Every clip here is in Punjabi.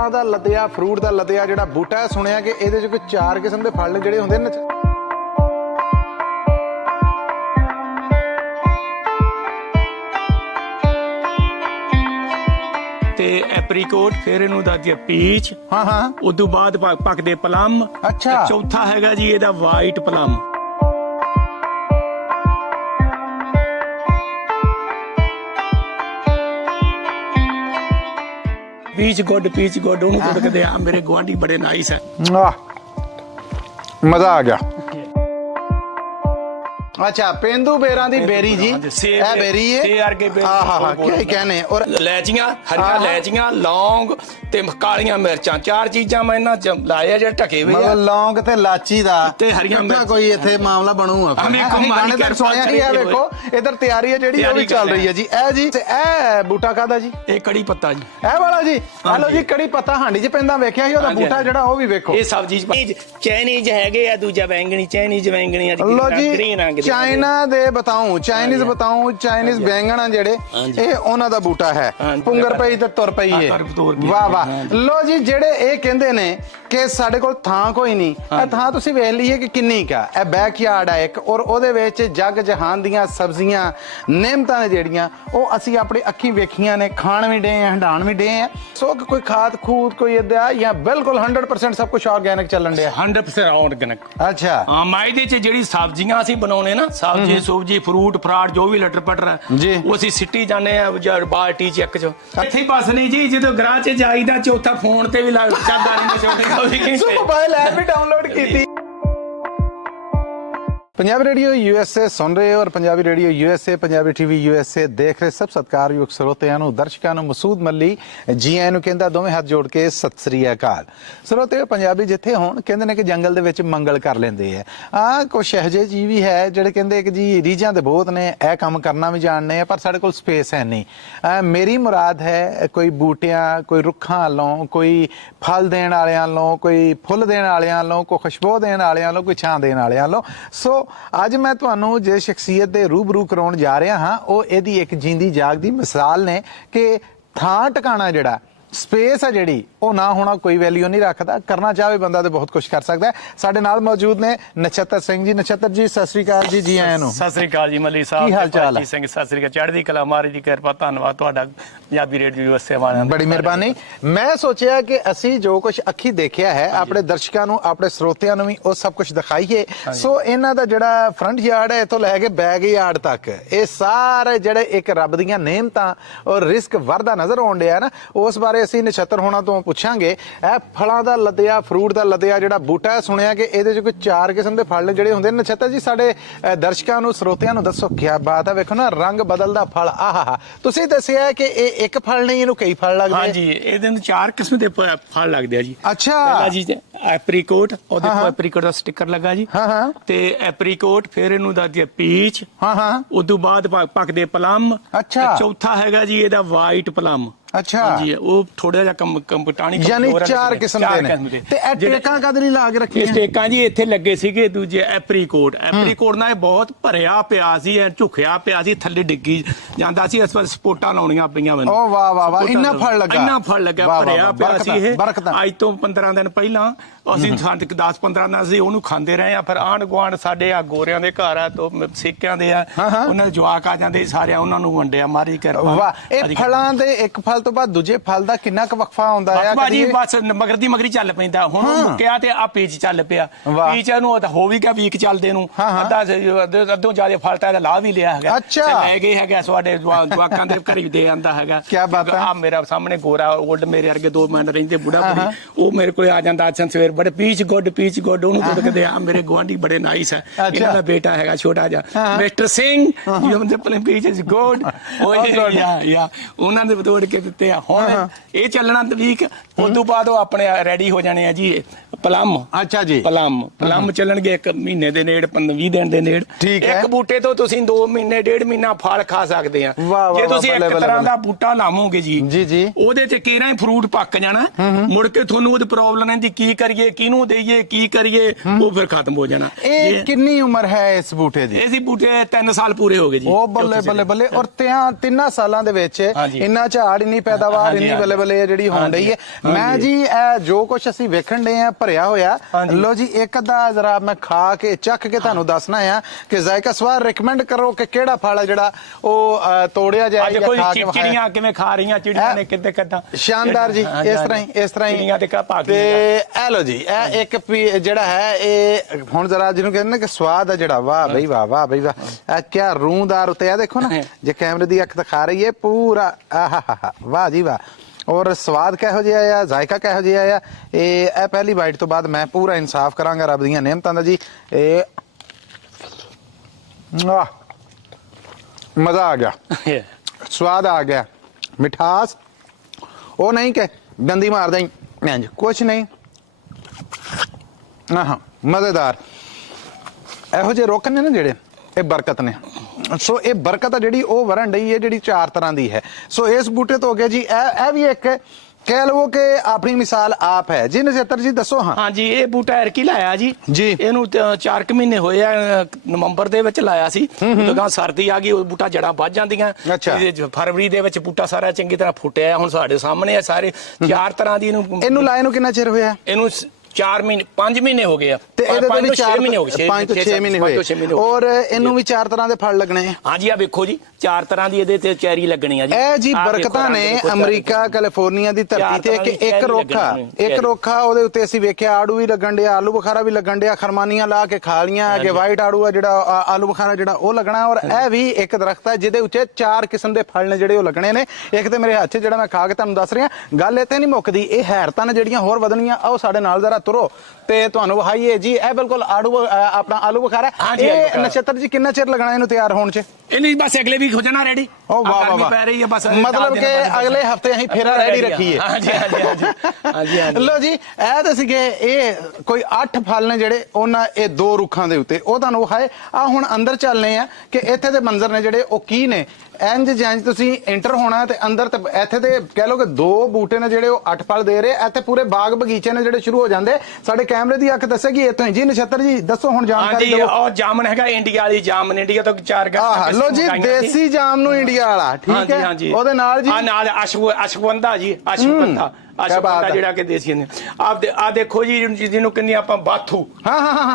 फलों का लतिया फ्रूट का लतिया जो बूटा है सुनिया कि ये कोई 4 किस्म के फल जोड़े होंगे ने एप्रीकोट फिर इनू दसदी पीच हाँ हाँ उदू बाद पकदे प्लम अच्छा चौथा हैगा जी एदा वाइट प्लम पीच गुड उन्हें तो कहते हैं मेरे गुआंढी बड़े नाइस है मजा आ गया अच्छा पेंदू बेरा दी बेरी जी ए बेरी है हां हां हां क्या कहने और इलायचियां हरियां इलायचियां लौंग ते कालियां मिर्चां चार चीजां मैं इना लाया जे ढके हुए मतलब लौंग ते लाची दा ते हरियां मिर्चां कोई इथे मामला बनूगा गाने तक सुनिया नहीं है देखो इधर तैयारी है जेडी वो भी चल रही है जी ए ए बूटा कादा जी ए कड़ी पत्ता जी ए वाला जी हेलो जी कड़ी पत्ता हांडी च पैंदा वेखिया ही ओदा बूटा जेड़ा ओ भी वेखो ए सब्जी चाइनीज हैगे आ दूजा बैंगनी चाइनीज बैंगनी लो जी चाइना दे बताऊं चाइनीज चाइनीज बैंगन जेड़े ए ओना दा बूटा है पुंगर पई ते तुर पई है वाह वाह लो जी जेड़े ए कहंदे ने कि साडे कोल थां कोई नहीं ए थां तुसी वेख लईए कि किन्नी का ए बैकयार्ड है एक और ओदे विच जग जहान दियां सब्जियां नेमतां ने जेड़ियां ओ ਅਸੀਂ अपनी अखी वेखियां ने खाण भी डे हैं हंडाण भी डे हैं सो कोई खाद खूद कोई इदा या बिल्कुल 100% सब कुछ ऑर्गेनिक चलन डे 100% ऑर्गेनिक अच्छा हां मैं ਇਹਦੇ ਚ ਜਿਹੜੀ ਸਬਜ਼ੀਆਂ ਅਸੀਂ ਬਣਾਉਣੇ ਨਾ ਸਬਜ਼ੀ ਸੁਬਜੀ ਫਰੂਟ ਫਰਾਟ ਜੋ ਵੀ ਲਟਰ ਪਟਰ ਹੈ ਉਹ ਅਸੀਂ ਸਿੱਟੀ ਜਾਂਦੇ ਆ ਬਾਲਟੀ ਚ ਇੱਕ ਚ ਇੱਥੇ ਬਸ ਨਹੀਂ ਜੀ ਜਦੋਂ ਗਰਾਹ ਚ ਜਾਈਦਾ ਚੌਥਾ ਫੋਨ ਤੇ ਵੀ ਲੱਗ ਚੱਲਦਾ ਨਹੀਂ ਛੋਟੇ ਸੋ मोबाइल ऐप भी डाउनलोड की पंजाबी रेडियो यूएसए सुन रहे हो और Punjabi radio USA Punjabi TV USA देख रहे सब सत्कारयोग ਸਰੋਤਿਆਂ ਨੂੰ ਦਰਸ਼ਕਾਂ ਨੂੰ ਮਸੂਦ ਮੱਲੀ ਜੀ ਆਇਆਂ ਨੂੰ ਕਹਿੰਦਾ ਦੋਵੇਂ ਹੱਥ ਜੋੜ ਕੇ ਸਤਿ ਸ੍ਰੀ ਅਕਾਲ ਸਰੋਤਿਓ ਪੰਜਾਬੀ ਜਿੱਥੇ ਹੋਣ ਕਹਿੰਦੇ ਨੇ ਕਿ ਜੰਗਲ ਦੇ ਵਿੱਚ ਮੰਗਲ ਕਰ ਲੈਂਦੇ ਆ ਕੁਛ ਇਹੋ ਜਿਹੇ ਜੀ ਵੀ ਹੈ ਜਿਹੜੇ ਕਹਿੰਦੇ ਕਿ ਜੀ ਰੀਝਾਂ ਦੇ ਬਹੁਤ ਨੇ ਇਹ ਕੰਮ ਕਰਨਾ ਵੀ ਜਾਣਦੇ ਆ ਪਰ ਸਾਡੇ ਕੋਲ ਸਪੇਸ ਹੈ ਨਹੀਂ ਮੇਰੀ ਮੁਰਾਦ ਹੈ ਕੋਈ ਬੂਟਿਆਂ ਕੋਈ ਰੁੱਖਾਂ ਵੱਲੋਂ ਕੋਈ ਫਲ ਦੇਣ ਵਾਲਿਆਂ ਵੱਲੋਂ ਕੋਈ ਫੁੱਲ ਦੇਣ ਵਾਲਿਆਂ ਵੱਲੋਂ ਕੋਈ ਖੁਸ਼ਬੂ ਦੇਣ ਵਾਲਿਆਂ ਵੱਲੋਂ ਕੋਈ ਛਾਂ ਦੇਣ ਵਾਲਿਆਂ ਵੱਲੋਂ ਸੋ ਅੱਜ मैं ਤੁਹਾਨੂੰ जे शख्सियत ਦੇ रूबरू ਕਰਾਉਣ ਜਾ ਰਿਹਾ ਹਾਂ ਉਹ ਇਹਦੀ ਇੱਕ ਜਿੰਦੀ ਜਾਗਦੀ ਮਿਸਾਲ ਨੇ ਕਿ ਥਾਂ ਟਿਕਾਣਾ ਜਿਹੜਾ स्पेस है जी वो ना होना कोई वैल्यू नहीं रखता करना चाहे बंदा तो बहुत कुछ कर सकता है साडे नाल मौजूद ने नछत्तर सिंह जी नछत्तर जी सत श्री अकाल जी आए नु सत श्री अकाल जी मली साहब की हाल चाल है सिंह सत श्री अकाल चढ़दी कला महाराज दी किरपा धन्नवाद तुहाडा पंजाबी रेडियो यूएसए वालियां बड़ी मेहरबानी मैं सोचा कि असी जो कुछ अखी देखिया है अपने दर्शकों नु अपने श्रोतियां नु भी वो सब कुछ दिखाईए सो इन्हां दा जिहड़ा फ्रंट यार्ड है इथों लैके बैक यार्ड तक ये सारे जिहड़े एक रब दीयां नेमतां और रिस्क वरदा नजर आउण दिया ना उस बारे ਅਸੀਂ ਨਛੱਤਰ ਹੋਣਾ ਤੋਂ ਪੁੱਛਾਂਗੇ ਇਹ ਫਲਾਂ ਦਾ ਲਤਿਆ ਫਰੂਟ ਦਾ ਲਤਿਆ ਜਿਹੜਾ ਬੂਟਾ ਹੈ ਸੁਣਿਆ ਕਿ ਇਹਦੇ ਚ ਕੋਈ 4 ਕਿਸਮ ਦੇ ਫਲ ਜਿਹੜੇ ਹੁੰਦੇ ਨੇ ਨਛੱਤਰ ਜੀ ਸਾਡੇ ਦਰਸ਼ਕਾਂ ਨੂੰ ਸਰੋਤਿਆਂ ਨੂੰ ਦੱਸੋ ਕੀ ਬਾਤ ਹੈ ਵੇਖੋ ਨਾ ਰੰਗ ਬਦਲਦਾ ਫਲ ਆਹਾ ਤੁਸੀਂ ਦੱਸਿਆ ਕਿ ਇਹ ਇੱਕ ਫਲ ਨਹੀਂ ਇਹਨੂੰ ਕਈ ਫਲ ਲੱਗਦੇ ਹਾਂਜੀ ਇਹਦੇ ਅੰਦਰ 4 ਕਿਸਮ ਦੇ ਫਲ ਲੱਗਦੇ ਆ ਜੀ ਅੱਛਾ ਪਹਿਲਾ ਜੀ ਐਪਰੀਕੋਟ ਉਹ ਦੇਖੋ ਐਪਰੀਕੋਟ ਦਾ ਸਟicker ਲੱਗਾ ਜੀ ਹਾਂ ਹਾਂ ਤੇ ਐਪਰੀਕੋਟ ਫਿਰ ਇਹਨੂੰ ਦੱਸਦੀ ਪੀਚ ਹਾਂ ਹਾਂ ਉਦੋਂ ਬਾਅਦ ਪਕਦੇ ਪਲਮ ਅੱਛਾ ਚੌਥਾ ਹੈਗਾ ਜੀ ਇਹਦਾ ਵਾਈਟ ਪਲਮ अच्छा जी वो थोड़ा जा कंपटानी यानी 4 किस्म दे ने ते ए टेकां कद ਲਈ ਲਾ ਕੇ ਰੱਖੀਆਂ ਸਟੇਕਾਂ ਜੀ ਇੱਥੇ ਲੱਗੇ ਸੀਗੇ ਦੂਜੇ ਐਪਰੀਕੋਟ ਨਾਲ ਬਹੁਤ ਭਰਿਆ ਪਿਆ ਸੀ ਝੁਕਿਆ ਪਿਆ ਸੀ ਥੱਲੇ ਡਿੱਗੀ ਜਾਂਦਾ ਸੀ ਇਸ ਵਾਰ ਸਪੋਟਾਂ ਲਾਉਣੀਆਂ ਪਈਆਂ ਮੈਨੂੰ ਓ ਵਾਹ ਵਾਹ ਵਾਹ ਇੰਨਾ ਫਲ ਲੱਗਾ ਭਰਿਆ ਪਿਆ ਸੀ ਇਹ ਅੱਜ ਤੋਂ 15 ਦਿਨ ਪਹਿਲਾਂ ਅਸੀਂ 10-15 ਦਿਨ ਅਸੀਂ ਉਹਨੂੰ ਖਾਂਦੇ ਰਹੇ ਆ ਫਿਰ ਆਂਢ ਗੁਆਂਢ ਸਾਡੇ ਆ ਗੋਰਿਆਂ ਦੇ ਘਰ ਆ ਤੋਂ ਸਿੱਕਿਆਂ ਦੇ ਆ ਉਹਨਾਂ ਦੇ ਜਵਾਕ ਆ ਜਾਂਦੇ ਸਾਰਿਆਂ ਉਹਨਾਂ ਨੂੰ ਵੰਡਿਆ ਮਾਰੀ ਕਿਰਪਾ ਵਾਹ ਇਹ ਫਲਾਂ ਦੇ ਇੱਕ ਫਲ ਤੋਂ ਬਾਅਦ ਦੂਜੇ ਫਲ ਦਾ ਕਿੰਨਾ ਕੁ ਵਕਫਾ ਹੁੰਦਾ ਹੈ ਬਾਜੀ ਬਸ ਮਗਰ ਦੀ ਮਗਰੀ ਚੱਲ ਪੈਂਦਾ ਹੁਣ ਮੁੱਕਿਆ ਤੇ ਆ ਪੀਚ ਚੱਲ ਪਿਆ ਪੀਚ ਨੂੰ ਹੋ ਵੀ ਗਿਆ ਵੀਕ ਚੱਲਦੇ ਨੂੰ ਅੱਧੋਂ ਜ਼ਿਆਦਾ ਫਲ ਤਾਂ ਇਹਦਾ ਲਾ ਵੀ ਲਿਆ ਹੈਗਾ ਲੈ ਗਏ ਹੈਗਾ ਤੁਹਾਡੇ ਜਵਾਕਾਂ ਦੇ ਘਰ ਦੇ ਆਂਦਾ ਹੈਗਾ ਕੀ ਬਾਤ ਹੈ ਆ ਮੇਰਾ ਸਾਹਮਣੇ ਗੋਰਾ ਓਲਡ ਮੇਰੇ ਵਰਗੇ 2 ਮਿੰਟ ਰਹਿੰਦੇ ਬੁੜਾ ਬੁੜੀ ਉਹ ਮੇਰੇ ਕੋਲ ਆ ਜਾਂਦਾ ਅੱਜ ਸਵੇਰ ਬੜੇ ਪੀਚ ਗੁੱਡ ਉਹਨੂੰ ਤਾਂ ਕਹਿੰਦੇ ਆ ਮੇਰੇ ਗੁਆਂਢੀ ਬੜੇ ਨਾਈਸ ਹੈ ਇਹਨਾਂ ਦਾ ਬੇਟਾ ਹੈਗਾ ਛੋਟਾ ਜਿਹਾ ਮਿਸਟਰ ਸਿੰਘ ਯੂ ਦੇ ਪਲੇ ਪੀਚ ਇਜ਼ ਗੁੱਡ ਉਹ ਯਾ ਉਹਨਾਂ ਦੇ ਤੋੜ ਕੇ ਦਿੱਤੇ ਆ ਹੁਣ ਇਹ ਚੱਲਣਾ ਤਵੀਕ ਉਸ ਤੋਂ ਬਾਅਦ ਉਹ ਆਪਣੇ ਰੈਡੀ ਹੋ ਜਾਣੇ ਆ ਜੀ ਪਲਮ ਅੱਛਾ ਜੀ ਪਲਮ ਚੱਲਣਗੇ 1 ਮਹੀਨੇ ਦੇ ਨੇੜ 20 ਦਿਨ ਦੇ ਨੇੜ ਇੱਕ ਬੂਟੇ ਤੋਂ ਤੁਸੀਂ 2 ਮਹੀਨੇ 1.5 ਮਹੀਨਾ ਫਲ ਖਾ ਸਕਦੇ ਆ ਜੇ ਤੁਸੀਂ ਇੱਕ ਤਰ੍ਹਾਂ ਦਾ ਬੂਟਾ ਲਾਵੋਗੇ ਜੀ ਉਹਦੇ ਤੇ ਕਿਹੜਾ ਹੀ ਫਰੂਟ ਪੱਕ ਜਾਣਾ ਮੁੜ ਕੇ ਤੁਹਾਨੂੰ ਉਹਦੀ ਪ੍ਰੋਬਲਮ ਇਹਦੀ ਕੀ ਕਰੀਏ ਕਿਹਨੂੰ ਦੇਈਏ ਕੀ ਕਰੀਏ ਉਹ ਫਿਰ ਖਤਮ ਹੋ ਜਾਣਾ ਇਹ ਕਿੰਨੀ ਉਮਰ ਹੈ ਇਸ ਬੂਟੇ ਦੀ ਇਹ ਬੂਟੇ 3 ਸਾਲ ਪੂਰੇ ਹੋ ਗਏ ਜੀ ਉਹ ਬੱਲੇ ਬੱਲੇ ਬੱਲੇ ਔਰ 3 ਸਾਲਾਂ ਦੇ ਵਿੱਚ ਇੰਨਾ ਝਾੜ ਇੰਨੀ ਪੈਦਾਵਾਰ ਇੰਨੀ ਬੱਲੇ ਬੱਲੇ ਜਿਹੜੀ ਹੋਣ ਰਹੀ ਹੈ। ਮੈਂ ਜੀ ਇਹ ਜੋ ਕੁਝ ਅਸੀਂ ਵੇਖਣ ਦੇ ਆ ਭਰਿਆ ਹੋਇਆ, ਲੋ ਜੀ ਇੱਕ ਅੱਧਾ ਜਰਾ ਮੈਂ ਖਾ ਕੇ ਚੱਖ ਕੇ ਤੁਹਾਨੂੰ ਦੱਸਣਾ ਆ ਕਿ ਜ਼ਾਇਕਾ ਸਵਾਰ ਰਿਕਮੈਂਡ ਕਰੋ ਕਿ ਕਿਹੜਾ ਫਲ ਹੈ ਜਿਹੜਾ ਉਹ ਤੋੜਿਆ ਜਾਏ ਜਾਂ ਖਾ ਕੇ ਚਿੜੀਆਂ ਕਿਵੇਂ ਖਾ ਰਹੀਆਂ, ਚਿੜੀਆਂ ਨੇ ਕਿੱਦਾਂ ਕਿੱਦਾਂ ਸ਼ਾਨਦਾਰ ਜੀ। ਇਸ ਤਰ੍ਹਾਂ ਹੀ ਤੇ ਇਹ ਲੋ ਜੀ ਇਹ ਇੱਕ ਜਿਹੜਾ ਹੈ ਇਹ ਹੁਣ ਜਰਾ ਜਿਹਨੂੰ ਕਹਿੰਦੇ ਨੇ ਕਿ ਸਵਾਦ ਆ ਜਿਹੜਾ, ਵਾਹ ਬਈ ਵਾਹ, ਵਾਹ ਬਈ ਵਾਹ, ਇਹ ਕਿਆ ਰੂਹਦਾਰ ਉੱਤੇ ਆ ਦੇਖੋ ਨਾ, ਜੇ ਕੈਮਰੇ ਦੀ ਅੱਖ ਦਿਖਾ ਰਹੀ ਹੈ ਪੂਰਾ, ਆਹਾ ਵਾਹ ਜੀ ਵਾਹ। ਔਰ ਸਵਾਦ ਕਿਹੋ ਜਿਹਾ ਆ, ਜ਼ਾਇਕਾ ਕਿਹੋ ਜਿਹਾ ਆ, ਇਹ ਪਹਿਲੀ ਬਾਈਟ ਤੋਂ ਬਾਅਦ ਮੈਂ ਪੂਰਾ ਇਨਸਾਫ ਕਰਾਂਗਾ ਰੱਬ ਦੀਆਂ ਨਿਹਮਤਾਂ ਦਾ ਜੀ। ਇਹ ਮਜ਼ਾ ਆ ਗਿਆ, ਸਵਾਦ ਆ ਗਿਆ, ਮਿਠਾਸ ਉਹ ਨਹੀਂ ਕਿ ਗੰਦੀ ਮਾਰਦਾ ਹੀ ਇੰਜ ਕੁਛ ਨਹੀਂ, ਆਹਾਂ ਮਜ਼ੇਦਾਰ। ਇਹੋ ਜਿਹੇ ਰੁੱਖ ਨੇ ਨਾ ਜਿਹੜੇ, ਇਹ ਬਰਕਤ ਨੇ। ਸੋ ਇਹ ਬਰਕਤ ਆ ਜਿਹੜੀ ਉਹ ਵਰਨ ਡਈ ਹੈ, ਜਿਹੜੀ 4 ਤਰ੍ਹਾਂ ਦੀ ਹੈ। ਸੋ ਇਸ ਬੂਟੇ ਤੋਂ ਹੋ ਗਿਆ ਜੀ ਇਹ ਵੀ ਇੱਕ ਕਹਿ ਲਵੋ ਕਿ ਆਪਣੀ ਮਿਸਾਲ ਆਪ ਹੈ ਜੀ। ਨਛੱਤਰ ਜੀ ਦੱਸੋ। ਹਾਂਜੀ ਇਹ ਬੂਟਾ ਐਰਕੀ ਲਾਇਆ ਜੀ, ਇਹਨੂੰ 4 ਮਹੀਨੇ ਹੋਏ ਆ, ਨਵੰਬਰ ਦੇ ਵਿੱਚ ਲਾਇਆ ਸੀ। ਜਦੋਂ ਸਰਦੀ ਆ ਗਈ ਉਹ ਬੂਟਾ ਜੜਾਂ ਵੱਧ ਜਾਂਦੀਆਂ। ਫਰਵਰੀ ਦੇ ਵਿੱਚ ਬੂਟਾ ਸਾਰਾ ਚੰਗੀ ਤਰ੍ਹਾਂ ਫੁੱਟਿਆ, ਹੁਣ ਸਾਡੇ ਸਾਹਮਣੇ ਆ ਸਾਰੇ 4 ਤਰ੍ਹਾਂ ਦੀ। ਇਹਨੂੰ ਲਾਏ ਨੂੰ ਕਿੰਨਾ ਚਿਰ ਹੋਇਆ? ਇਹਨੂੰ 4 ਮਹੀਨੇ 5 ਮਹੀਨੇ ਹੋ ਗਏ ਆ, ਤੇ ਇਹਦੇ ਤੋਂ ਵੀ 4 ਮਹੀਨੇ ਹੋ ਗਏ, 5 ਤੋਂ 6 ਮਹੀਨੇ ਹੋਏ। ਔਰ ਇਹਨੂੰ ਵੀ 4 ਤਰ੍ਹਾਂ ਦੇ ਫਲ ਲੱਗਣੇ ਆ। ਹਾਂਜੀ ਆ ਵੇਖੋ ਜੀ 4 ਤਰ੍ਹਾਂ ਦੀ ਇਹਦੇ ਤੇ ਚੈਰੀ ਲੱਗਣੀ ਆ ਜੀ। ਇਹ ਜੀ ਬਰਕਤਾਂ ਨੇ ਅਮਰੀਕਾ ਕੈਲੀਫੋਰਨੀਆ ਦੀ ਧਰਤੀ ਤੇ ਕਿ ਇੱਕ ਰੋਖਾ ਉਹਦੇ ਉੱਤੇ ਅਸੀਂ ਵੇਖਿਆ ਆੜੂ ਵੀ ਲੱਗਣ ਡਿਆ, ਆਲੂ ਬੁਖਾਰਾ ਵੀ ਲੱਗਣ ਡਿਆ, ਖਰਮਾਨੀਆਂ ਲਾ ਕੇ ਖਾ ਲੀਆਂ ਕਿ ਵਾਈਟ ਆੜੂ ਆ ਜਿਹੜਾ, ਆਲੂ ਬੁਖਾਰਾ ਜਿਹੜਾ ਉਹ ਲੱਗਣਾ। ਔਰ ਇਹ ਵੀ ਇੱਕ ਦਰਖਤ ਹੈ ਜਿਹਦੇ ਉੱਤੇ 4 ਕਿਸਮ ਦੇ ਫਲ ਨੇ ਜਿਹੜੇ ਉਹ ਲੱਗਣੇ ਨੇ। ਇੱਕ ਤੇ ਮੇਰੇ ਹੱਥ 'ਚ ਜਿਹੜਾ ਮੈਂ ਖਾ ਕੇ ਤੁਹਾਨੂੰ ਦੱਸ ਰਿਹਾ, ਗੱਲ ਇੱਥੇ ਨਹੀਂ ਮੁੱਕਦੀ, ਇਹ ਹੈਰਤਾਂ ਨੇ ਜਿਹੜੀਆਂ ਹੋਰ ਵਧਣੀਆਂ। ਆਓ ਸਾਡੇ ਨਾਲ ਜ਼ਰਾ ਤੁਰੋ ਤੇ ਤੁਹਾਨੂੰ ਵਹਾਈਏ ਜੀ। ਇਹ ਬਿਲਕੁਲ ਆਪਣਾ ਆਲੂ ਬੁਖਾਰਾ। ਇਹ ਨਛੱਤਰ ਜੀ ਕਿੰਨਾ ਚਿਰ ਲੱਗਣਾ ਇਹਨੂੰ ਤਿਆਰ ਹੋਣ 'ਚ? ਇਹਨੇ ਬਸ ਅਗਲੇ ਵੀਕ ਹੋ ਜਾਣਾ ਰੈਡੀ। ਓ ਵਾਹ ਵਾਹ ਵਾਹ, ਪੈ ਰਹੀ ਹੈ ਬਸ, ਮਤਲਬ ਕਿ ਅਗਲੇ ਹਫਤੇ ਅਸੀਂ ਫੇਰਾ ਰੈਡੀ ਰੱਖੀਏ। ਹਾਂਜੀ ਹਾਂਜੀ ਹਾਂਜੀ ਲੋ ਜੀ ਇਹ ਤਾਂ ਸੀਗੇ ਇਹ ਕੋਈ 8 ਫਲ ਨੇ ਜਿਹੜੇ ਉਹਨਾਂ ਇਹ 2 ਰੁੱਖਾਂ ਦੇ ਉੱਤੇ ਉਹ ਤੁਹਾਨੂੰ ਵਿਖਾਏ। ਆ ਹੁਣ ਅੰਦਰ ਚੱਲਨੇ ਆ ਕਿ ਇੱਥੇ ਦੇ ਮੰਜ਼ਰ ਨੇ ਜਿਹੜੇ ਉਹ ਕੀ ਨੇ। ਇੰਜ ਜੰਜ ਤੁਸੀਂ ਐਂਟਰ ਹੋਣਾ ਤੇ ਅੰਦਰ ਤੇ ਇੱਥੇ ਤੇ ਕਹਿ ਲੋ ਕਿ 2 ਬੂਟੇ ਨੇ ਜਿਹੜੇ ਉਹ 8 ਫਲ ਦੇ ਰਹੇ। ਇੱਥੇ ਪੂਰੇ ਬਾਗ ਬਗੀਚੇ ਨੇ ਜਿਹੜੇ ਸ਼ੁਰੂ ਹੋ ਜਾਂਦੇ। ਸਾਡੇ ਕੈਮਰੇ ਦੀ ਅੱਖ ਦੱਸੇਗੀ ਇੱਥੋਂ ਹੀ ਜੀ। ਨਛੱਤਰ ਜੀ ਦੱਸੋ ਹੁਣ ਜਾਣਕਾਰੀ ਦਿਓ। ਉਹ ਜਾਮਨ ਹੈਗਾ ਇੰਡੀਆ ਵਾਲੀ ਜਾਮਨ, ਇੰਡੀਆ ਤੋਂ 4 ਗਾ। ਲੋ ਜੀ ਦੇਸੀ ਜਾਮ ਨੂੰ ਇੰਡੀਆ ਵਾਲਾ, ਠੀਕ ਹੈ। ਉਹਦੇ ਨਾਲ ਜੀ ਨਾਲ ਅਸ਼ਵਗੰਧਾ ਜੀ, ਅਸ਼ਵਗੰਧਾ ਜਿਹੜਾ ਕਿ ਦੇਸੀ ਨੇ। ਆ ਦੇਖੋ ਜੀ ਜਿਹਨੂੰ ਕਿੰਨੀ ਆਪਾਂ ਬਾਥੂ,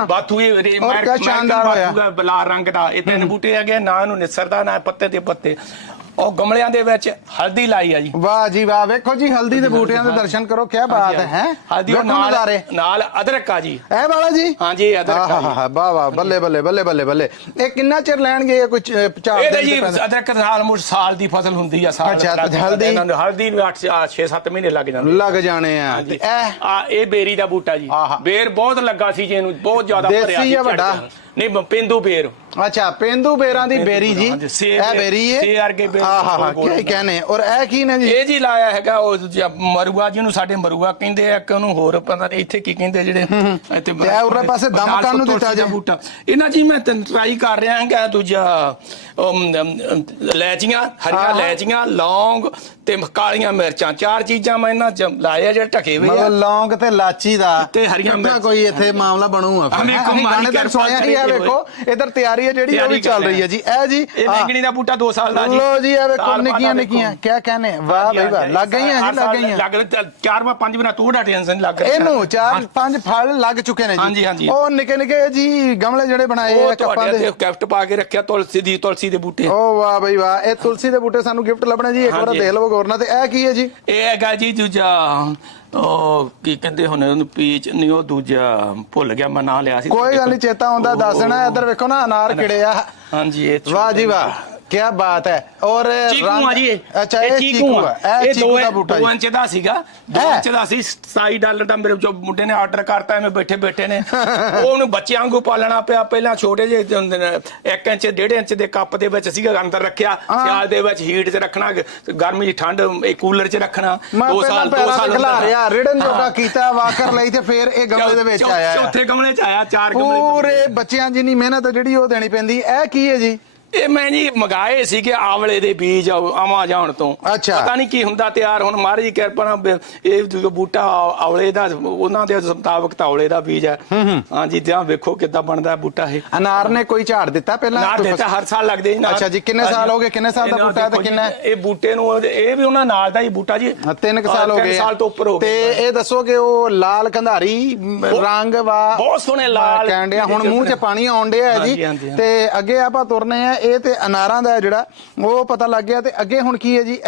ਬਾਥੂ ਸ਼ਾਨਦਾਰ ਹੋਇਆ ਲਾਲ ਰੰਗ ਦਾ। ਇਹ 3 ਬੂਟੇ ਹੈਗੇ, ਨਾ ਇਹਨੂੰ ਨਿਸਰਦਾ ਨਾ ਪੱਤੇ ਤੇ ਪੱਤੇ। ਉਹ ਗਮਲਿਆਂ ਦੇ ਵਿੱਚ ਹਲਦੀ ਲਾਈ ਆ ਜੀ। ਵਾਹ ਜੀ ਵਾਹ, ਵੇਖੋ ਜੀ ਹਲਦੀ ਦੇ ਬੂਟਿਆਂ ਦੇ ਦਰਸ਼ਨ ਕਰੋ, ਕੀ ਬਾਤ ਹੈ। ਹਲਦੀ ਨਾਲ ਅਦਰਕ ਆ ਜੀ, ਇਹ ਵਾਲਾ ਜੀ। ਹਾਂਜੀ ਅਦਰਕ। ਵਾਹ ਵਾਹ, ਬੱਲੇ ਬੱਲੇ ਬੱਲੇ ਬੱਲੇ ਬੱਲੇ। ਇਹ ਕਿੰਨਾ ਚਿਰ ਲੈਣਗੇ? ਕੁਝ 4 ਦਿਨ ਜੀ ਅਦਰਕ ਸਾਲ ਦੀ ਫਸਲ ਹੁੰਦੀ ਆ। ਹਲਦੀ ਨੂੰ 6-7 ਮਹੀਨੇ ਲੱਗ ਜਾਣੇ ਆ। ਇਹ ਬੇਰੀ ਦਾ ਬੂਟਾ ਜੀ, ਬੇਰ ਬਹੁਤ ਲੱਗਾ ਸੀ ਜੀ, ਇਹਨੂੰ ਬਹੁਤ ਜ਼ਿਆਦਾ ਭਰਿਆ ਸੀ। ਵੱਡਾ ਨਹੀਂ ਪੇਂਦੂ ਬੇਰ। ਅੱਛਾ ਪੇਂਦੂ ਬੇਰਾਂ ਦੀ ਬੇਰੀ ਜੀ, ਇਹ ਬੇਰੀ ਹੈ। ਕੀ ਕਹਿੰਦੇ? ਔਰ ਇਹ ਕੀ ਨੇ ਜੀ? ਇਹ ਜੀ ਲਾਇਆ ਹੈਗਾ ਉਹ ਮਰੂਆ, ਜਿਹਨੂੰ ਸਾਡੇ ਮਰੂਆ ਕਹਿੰਦੇ ਆ, ਕਿ ਉਹਨੂੰ ਹੋਰ ਪਤਾ ਨਹੀਂ ਇੱਥੇ ਕੀ ਕਹਿੰਦੇ ਜਿਹੜੇ ਇੱਥੇ ਉਰਲੇ ਪਾਸੇ ਦਮਕਣ ਨੂੰ ਦਿੱਤਾ ਜੀ ਬੂਟਾ। ਇਹਨਾਂ ਜੀ ਮੈਂ ਟਰਾਈ ਕਰ ਰਿਹਾ ਹਾਂ। ਦੂਜਾ ਲੈਚੀਆਂ, ਹਰੀਆਂ ਲੈਚੀਆਂ, ਲੌਂਗ ਤੇ ਕਾਲੀਆਂ ਮਿਰਚਾਂ, 4 ਚੀਜ਼ਾਂ ਮੈਂ ਇਹਨਾਂ ਚ ਲਾਇਆ ਜਿਹੜੇ ਢਕੇ ਹੋਏ ਆ। ਲੌਂਗ ਤੇ ਲਾਚੀ ਦਾ ਤੇ ਹਰੀਆਂ ਮਿਰਚਾਂ। ਕੋਈ ਇੱਥੇ ਮਾਮਲਾ ਬਣੂਗਾ। ਵੇਖੋ ਇਧਰ ਤਿਆਰੀ ਹੈ ਜਿਹੜੀ ਉਹ ਵੀ ਚੱਲ ਰਹੀ ਹੈ ਜੀ। ਇਹ ਜੀ ਇਹ ਲੰਗਣੀ ਦਾ ਬੂਟਾ 2 ਸਾਲ ਦਾ ਜੀ। ਲੋ ਜੀ ਇਹ ਵੇਖੋ ਨਿੱਕੀਆਂ ਨਿੱਕੀਆਂ, ਕੀ ਕਹਿੰਦੇ? ਵਾਹ ਬਈ ਵਾਹ, ਲੱਗ ਗਈਆਂ ਜੀ, ਲੱਗ ਗਈਆਂ। 4-5 ਬਿਨਾ ਤੋੜਾ ਟੈਨਸ਼ਨ ਲੱਗ ਗਿਆ ਇਹਨੂੰ। 4-5 ਫਲ ਲੱਗ ਚੁੱਕੇ ਨੇ ਜੀ। ਉਹ ਨਿੱਕੇ ਨਿੱਕੇ ਜੀ ਗਮਲੇ ਜਿਹੜੇ ਬਣਾਏ ਆ ਕੱਪਾਂ ਦੇ, ਗਿਫਟ ਪਾ ਕੇ ਰੱਖਿਆ। ਤੁਲਸੀ ਦੇ ਬੂਟੇ। ਓ ਵਾਹ ਬਈ ਵਾਹ, ਇਹ ਤੁਲਸੀ ਦੇ ਬੂਟੇ ਸਾਨੂੰ ਗਿਫਟ ਲੱਭਣੇ ਜੀ। ਇੱਕ ਵਾਰ ਦੇਖ ਲਵੋ ਗੌਰ ਨਾਲ। ਤੇ ਇਹ ਕੀ ਹੈ ਜੀ? ਇਹ ਹੈਗਾ ਜੀ ਦੂਜਾ, ਉਹ ਕੀ ਕਹਿੰਦੇ ਹੁਣ ਉਹਨੂੰ, ਪੀਚ ਨਹੀਂ, ਉਹ ਦੂਜਾ ਭੁੱਲ ਗਿਆ ਮੈਂ, ਨਾਂ ਲਿਆ ਸੀ। ਕੋਈ ਗੱਲ ਨਹੀਂ, ਚੇਤਾ ਆਉਂਦਾ ਦੱਸ ਦੇਣਾ। ਇੱਧਰ ਵੇਖੋ ਨਾ ਅਨਾਰ ਕਿਹੜੇ ਆ। ਹਾਂਜੀ ਇਹ ਵਾਹ ਜੀ ਵਾਹ, ਕੀ ਬਾਤ ਹੈ। ਔਰ ਚੀਕੂ ਆ ਜੀ। ਅੱਛਾ ਇਹ ਚੀਕੂ ਹੈ। ਇਹ ਚੀਕੂ ਦਾ ਬੂਟਾ 2 ਇੰਚ ਦਾ ਸੀਗਾ, 2 ਇੰਚ ਦਾ ਸੀ। $27 ਦਾ ਮੇਰੇ ਮੁੰਡੇ ਨੇ ਆਰਡਰ ਕਰਤਾ, ਐਵੇਂ ਬੈਠੇ ਬੈਠੇ ਨੇ। ਉਹਨੂੰ ਬੱਚਿਆਂ ਵਾਂਗੂ ਪਾਲਣਾ ਪਿਆ। ਪਹਿਲਾਂ ਛੋਟੇ ਜਿਹੇ 1 ਇੰਚ 1.5 ਇੰਚ ਦੇ ਕੱਪ ਦੇ ਵਿੱਚ ਸੀਗਾ, ਅੰਦਰ ਰੱਖਿਆ। ਸਿਆਲ ਦੇ ਵਿੱਚ ਹੀਟ 'ਚ ਰੱਖਣਾ, ਗਰਮੀ 'ਚ ਠੰਡ ਕੂਲਰ 'ਚ ਰੱਖਣਾ। 2 ਸਾਲ ਖਿਲਾ ਰਿਹਾ, ਰਿੜਨ ਜੋਗਾ ਕੀਤਾ, ਵਾਕਰ ਲਈ ਤੇ ਫਿਰ ਇਹ ਗਮਲੇ ਦੇ ਵਿੱਚ ਆਇਆ। ਚੌਥੇ ਗਮਲੇ 'ਚ ਆਇਆ। 4 ਗਮਲੇ ਪੂਰੇ ਬੱਚਿਆਂ ਜਿੰਨੀ ਮਿਹਨਤ ਜਿਹੜੀ ਉਹ ਦੇਣੀ ਪੈਂਦੀ। ਇਹ ਕੀ ਹੈ ਜੀ? ਇਹ ਮੈਂ ਜੀ ਮੰਗਾਏ ਸੀਗੇ ਆਵਲੇ ਦੇ ਬੀਜ Amazon ਤੋਂ। ਅੱਛਾ। ਪਤਾ ਨਹੀਂ ਕੀ ਹੁੰਦਾ ਤਿਆਰ, ਹੁਣ ਮਹਾਰਾਜ ਦੀ ਕਿਰਪਾ ਨਾਲ ਇਹ ਜੋ ਬੂਟਾ ਆਵਲੇ ਦਾ ਉਹਨਾਂ ਦੇ ਮੁਤਾਬਕ ਤਾਂ ਆਵਲੇ ਦਾ ਬੀਜ ਹੈ। ਹਾਂਜੀ ਜਾਂ ਵੇਖੋ ਕਿੱਦਾਂ ਬਣਦਾ ਬੂਟਾ ਇਹ। ਅਨਾਰ ਨੇ ਕੋਈ ਝਾੜ ਦਿੱਤਾ ਪਹਿਲਾਂ? ਨਾ ਦਿੱਤਾ, ਹਰ ਸਾਲ ਲੱਗਦੇ ਜੀ। ਅੱਛਾ ਜੀ, ਕਿੰਨੇ ਸਾਲ ਹੋ ਗਏ? ਕਿੰਨੇ ਸਾਲ ਦਾ ਬੂਟਾ ਤੇ ਕਿੰਨਾ? ਇਹ ਬੂਟੇ ਨੂੰ ਇਹ ਵੀ ਉਹਨਾਂ ਨਾਲ ਦਾ ਹੀ ਬੂਟਾ ਜੀ। 3 ਸਾਲ ਹੋ ਗਏ। 3 ਸਾਲ ਤੋਂ ਉੱਪਰ ਹੋ ਗਏ। ਤੇ ਇਹ ਦੱਸੋ ਕਿ ਉਹ ਲਾਲ ਕੰਧਾਰੀ ਰੰਗ ਵਾ ਬਹੁਤ ਸੋਹਣੇ ਲਾਲ ਕਹਿੰਦੇ ਹੁਣ ਮੂੰਹ 'ਚ ਪਾਣੀ ਆਉਣ ਡਿਆ ਜੀ। ਤੇ ਅੱਗੇ ਆਪਾਂ ਤੁਰਨੇ ਆ, ਇਹ ਤੇ ਅਨਾਰਾਂ ਦਾ ਜਿਹੜਾ ਉਹ ਪਤਾ ਲੱਗ ਗਿਆ। ਤੇ ਅੱਗੇ ਹੁਣ ਕੀ ਹੈ ਜੀ?